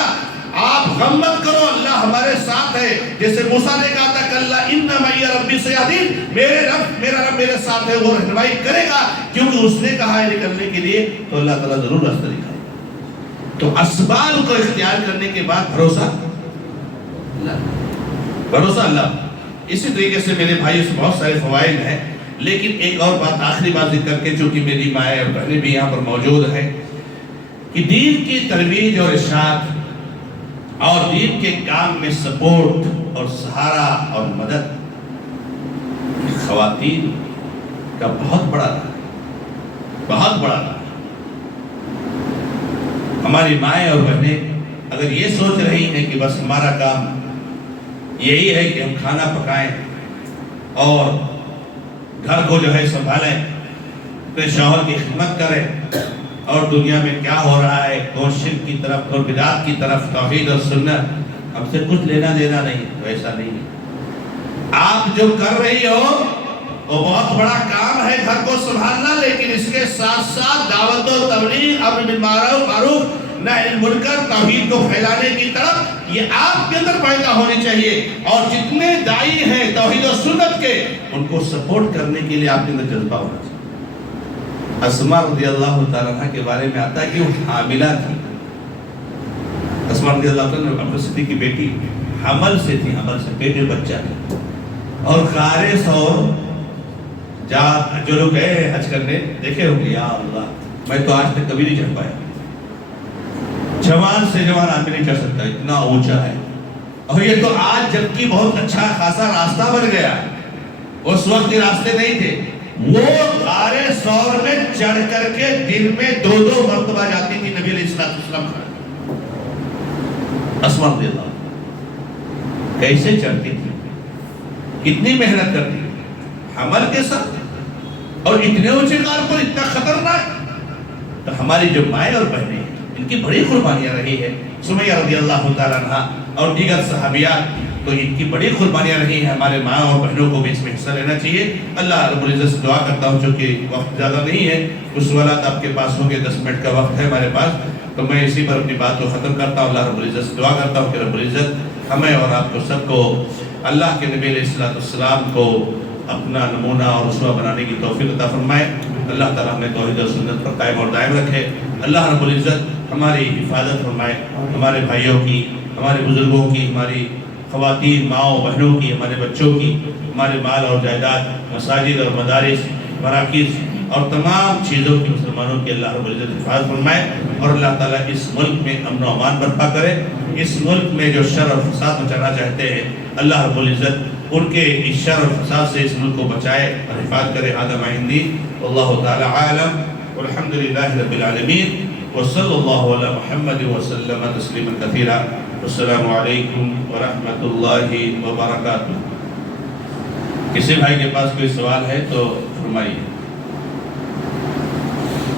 آپ غم مت کرو اللہ ہمارے ساتھ ہے. جیسے موسیٰ نے کہا تھا کلا ان معی ربی سیہدین، میرا رب میرے ساتھ ہے، وہ رہنمائی کرے گا، کیونکہ اس نے کہا ہے نکلنے کے لیے، تو اللہ تعالیٰ ضرور راستہ دکھائے. تو اسباب کو اختیار کرنے کے بعد بھروسہ اللہ. اسی طریقے سے میرے بھائی اس بہت سارے فوائد ہیں، لیکن ایک اور بات آخری بات ذکر کر کے، چونکہ میری مائیں اور بہنیں بھی یہاں پر موجود ہیں، کہ دین کی ترویج اور ارشاد اور دین کے کام میں سپورٹ اور سہارا اور مدد خواتین کا بہت بڑا رہا ہے، بہت بڑا رہا ہے. ہماری مائیں اور بہنیں اگر یہ سوچ رہی ہیں کہ بس ہمارا کام یہی ہے کہ ہم کھانا پکائیں اور گھر کو جو ہے سنبھالیں، اپنے شوہر کی خدمت کریں، اور دنیا میں کیا ہو رہا ہے، کون شرک کی طرف، کون بدعت کی طرف، توحید اور سنت، ہم سے کچھ لینا دینا نہیں، تو ایسا نہیں ہے. آپ جو کر رہی ہو وہ بہت بڑا کام ہے گھر کو سنبھالنا، لیکن اس کے ساتھ ساتھ دعوت و تبلیغ، امر بالمعروف نہی عن المنکر، توحید کو پھیلانے کی طرف یہ آپ کے اندر پیدا ہونی چاہیے. اور جتنے داعی ہیں توحید و سنت کے، ان کو سپورٹ کرنے کے لیے آپ کے اندر جذبہ ہونا چاہیے. اسماء رضی اللہ تعالیٰ عنہ کے بارے میں آتا ہے کہ وہ حاملہ تھی. اسماء رضی اللہ تعالیٰ عنہ ابو بکر صدیق کی بیٹی حمل سے تھی، حمل سے پیٹ میں بچہ تھا. اور غار ثور جو لوگ گئے حج کرنے دیکھے ہوں گے، یا اللہ میں تو آج تک کبھی نہیں چڑھ پایا، جوان سے جوان آدمی نہیں چڑھ سکتا، اتنا اونچا ہے. اور یہ تو آج جبکہ بہت اچھا خاصا راستہ بن گیا، اس وقت یہ راستے نہیں تھے. وہ غار ثور میں چڑھ کر کے دن میں 2 مرتبہ جاتی تھی نبی علیہ السلام کا. اسماء رضی اللہ کیسے چڑھتی تھی، کتنی محنت کرتی تھی حمل کے ساتھ، اور اتنے اونچے غار پر اتنا خطرناک. تو ہماری جو مائیں اور بہنیں ہیں ان کی بڑی قربانیاں رہی ہے. سمیہ رضی اللہ تعالیٰ عنہ اور دیگر صحابیات، تو ان کی بڑی قربانیاں رہی ہیں. ہمارے ماں اور بہنوں کو بھی اس میں حصہ لینا چاہیے. اللہ رب العزت سے دعا کرتا ہوں، چونکہ وقت زیادہ نہیں ہے، کچھ سوالات آپ کے پاس ہوں گے، 10 منٹ کا وقت ہے ہمارے پاس، تو میں اسی پر اپنی بات کو ختم کرتا ہوں. اللہ رب العزت سے دعا کرتا ہوں کہ رب العزت ہمیں اور آپ کو سب کو اللہ کے نبی علیہ السلام کو اپنا نمونہ اور اسوہ بنانے کی توفیق عطا فرمائے. اللہ تعالیٰ ہمیں توحید و سنت پر قائم اور دائم رکھے. اللہ رب العزت ہماری حفاظت فرمائے، ہمارے بھائیوں کی، ہمارے بزرگوں کی، ہماری خواتین ماؤں بہنوں کی، ہمارے بچوں کی، ہمارے مال اور جائیداد، مساجد اور مدارس، مراکز اور تمام چیزوں کی مسلمانوں کی اللہ رب العزت حفاظت فرمائے. اور اللہ تعالیٰ اس ملک میں امن و امان برپا کرے. اس ملک میں جو شر اور فساد مچانا چاہتے ہیں، اللہ رب العزت ان کے اس شر اور فساد سے اس ملک کو بچائے اور حفاظت کرے. هذا ما عندي والله تعالی عالم والحمد للہ رب العالمین وصلی اللہ علی محمد وسلم تسلیما کثیرا. السلام علیکم ورحمۃ اللہ وبرکاتہ. کسی بھائی کے پاس کوئی سوال ہے تو فرمائیے.